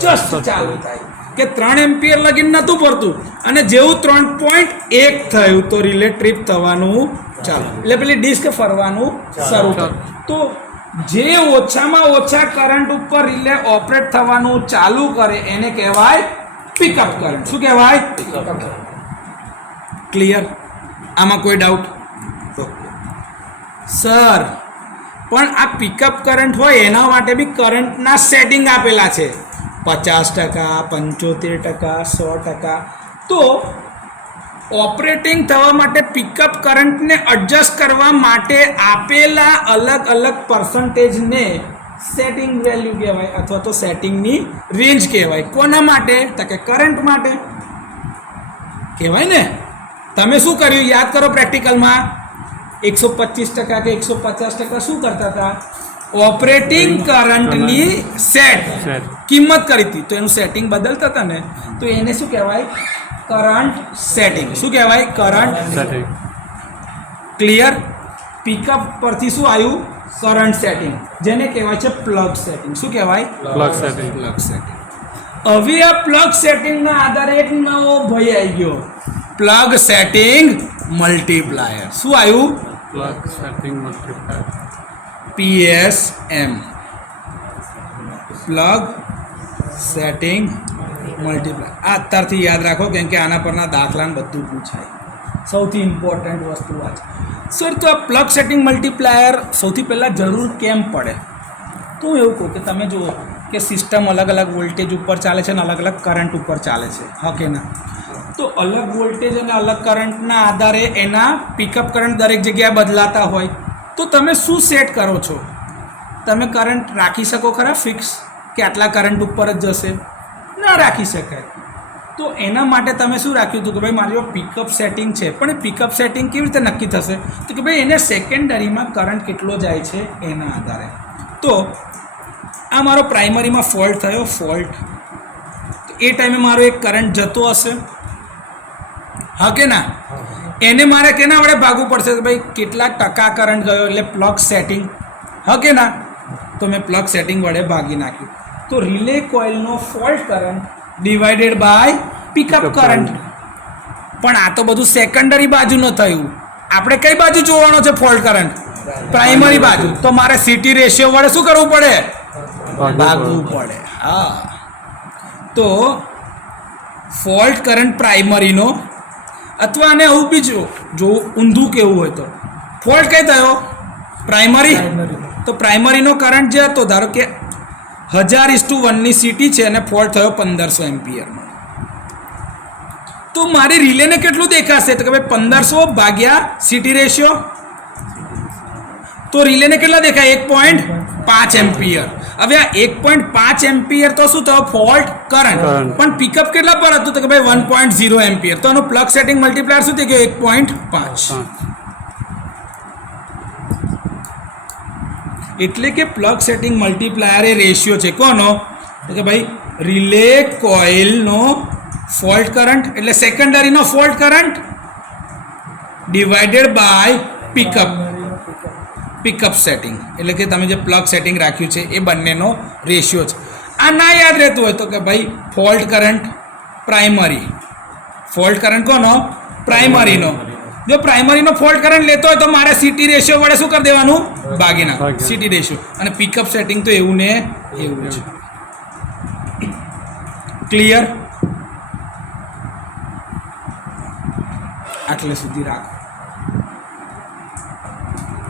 જસ્ટ ચાલુ થાય. કે 3 એમ્પિયર લગીન નહોતું પડતું અને જેવું 3.1 થયું તો રિલે ટ્રીપ થવાનું ચાલુ, એટલે પેલી ડિસ્ક ફરવાનું શરૂ થયું. તો જે ઓછામાં ઓછા કરંટ ઉપર રિલે ઓપરેટ થવાનું ચાલુ કરે એને કહેવાય પિકઅપ કરંટ. શું કહેવાય? ક્લિયર? આમાં કોઈ ડાઉટ? સર પણ આ પિકઅપ કરંટ હોય એના માટે બી કરંટના સેટિંગ આપેલા છે, 50%, 75%, 100%. તો ઓપરેટિંગ થવા માટે પિકઅપ કરંટને એડજસ્ટ કરવા માટે આપેલા અલગ અલગ પર્સન્ટેજને સેટિંગ વેલ્યુ કહેવાય, અથવા તો સેટિંગની રેન્જ કહેવાય. કોના માટે? તો કે કરંટ માટે કહેવાય ને. તમે શું કર્યું યાદ કરો પ્રેક્ટિકલમાં? 125% કે 150% શું કરતા હતા? ઓપરેટિંગ કરંટની સેટ કિંમત કરી હતી, તો એનું સેટિંગ બદલતા હતા ને, તો એને શું કહેવાય? Current setting. શું કહેવાય? Current setting. ક્લિયર? પિકઅપ પરથી શું આવ્યું? કરંટ સેટિંગ, જેને કહેવાય છે પ્લગ સેટિંગ. શું કહેવાય? Plug setting. Plug setting. હવે આ પ્લગ સેટિંગના આધારે એક નવો ભય આવી ગયો, પ્લગ સેટિંગ મલ્ટીપ્લાયર. શું આવ્યું? Plug setting multiplier. PSM, plug setting multiplier. આ અત્યારથી યાદ રાખો, કેમ કે આના પરના દાખલાને બધું પૂછાય. સૌથી ઇમ્પોર્ટન્ટ વસ્તુ આ છે. સર તો આ પ્લગ સેટિંગ મલ્ટીપ્લાયર સૌથી પહેલાં જરૂર કેમ પડે? તો હું એવું કહું કે તમે જુઓ કે સિસ્ટમ અલગ અલગ વોલ્ટેજ ઉપર ચાલે છે અને અલગ અલગ કરંટ ઉપર ચાલે છે, હા કે ના? તો અલગ વોલ્ટેજ અને અલગ કરંટના આધારે એના પિકઅપ કરંટ દરેક જગ્યાએ બદલાતા હોય, તો તમે શું સેટ કરો છો? તમે કરંટ રાખી શકો ખરા ફિક્સ કે આટલા કરંટ ઉપર જ જશે? ના રાખી શકાય. તો એના માટે તમે શું રાખ્યું હતું કે ભાઈ મારી પિકઅપ સેટિંગ છે, પણ એ પિકઅપ સેટિંગ કેવી રીતે નક્કી થશે? તો કે ભાઈ એને સેકન્ડરીમાં કરંટ કેટલો જાય છે એના આધારે. તો આ મારો પ્રાઇમરીમાં ફોલ્ટ થયો, ફોલ્ટ, તો એ ટાઈમે મારો એક કરંટ જતો હશે, હા કે ના? એને મારે કેના વડે ભાગવું પડશે કે ભાઈ કેટલા ટકા કરંટ ગયો, એટલે પ્લગ સેટિંગ, હા કે ના? તો મેં પ્લગ સેટિંગ વડે ભાગી નાખ્યું. તો રિલે કોઇલનો fault current divided by pickup current. પણ આ તો બધું સેકન્ડરી બાજુનું થયું. આપણે કઈ બાજુ જોવાનો છે ફોલ્ટ કરંટ? પ્રાઇમરી બાજુ. તો મારે સીટી રેશિયો વડે શું કરવું પડે? ભાગવું પડે. હા, તો ફોલ્ટ કરંટ પ્રાઇમરીનો, અથવા આને આવું બીજું જો ઊંધું કેવું હોય તો ફોલ્ટ કઈ થયો? પ્રાઇમરી. તો પ્રાઇમરીનો કરંટ જે હતો, ધારો કે 1000:1 સીટી છે અને ફોલ્ટ થયો 1500 એમ્પિયરનો, તો મારી રિલેને કેટલું દેખાશે? તો કે ભાઈ 1500 ભાગ્યા સીટી રેશિયો, તો રિલેને કેટલા દેખાય? 1.5 એમ્પિયર. હવે આ 1.5 એમ્પિયર તો શું થયો? Fault current. પણ પિકઅપ કેટલા પર હતું? તો કે ભાઈ 1.0 એમ્પિયર. તો આનું પ્લગ સેટિંગ મલ્ટીપ્લાયર શું થઈ ગયો? 1.5. એટલે કે પ્લગ સેટિંગ મલ્ટીપ્લાયર એ રેશિયો છે કોનો? તો કે ભાઈ રિલે કોઇલનો ફોલ્ટ કરંટ, એટલે સેકન્ડરીનો fault current divided by pickup setting. એટલે કે તમે જે પ્લગ સેટિંગ રાખ્યું છે એ બંનેનો રેશિયો છે. આ ના યાદ રહેતું હોય તો કે ભાઈ fault current primary, fault current કોનો? પ્રાઇમરીનો. જો પ્રાઇમરીનો ફોલ્ટ કરંટ લેતો હોય તો મારે સીટી રેશિયો વડે શું કરી દેવાનું? ભાગી નાખ સીટી રેશિયો. અને પિકઅપ સેટિંગ તો એવું ને એવું છે. ક્લિયર? આટલે સુધી રાખો.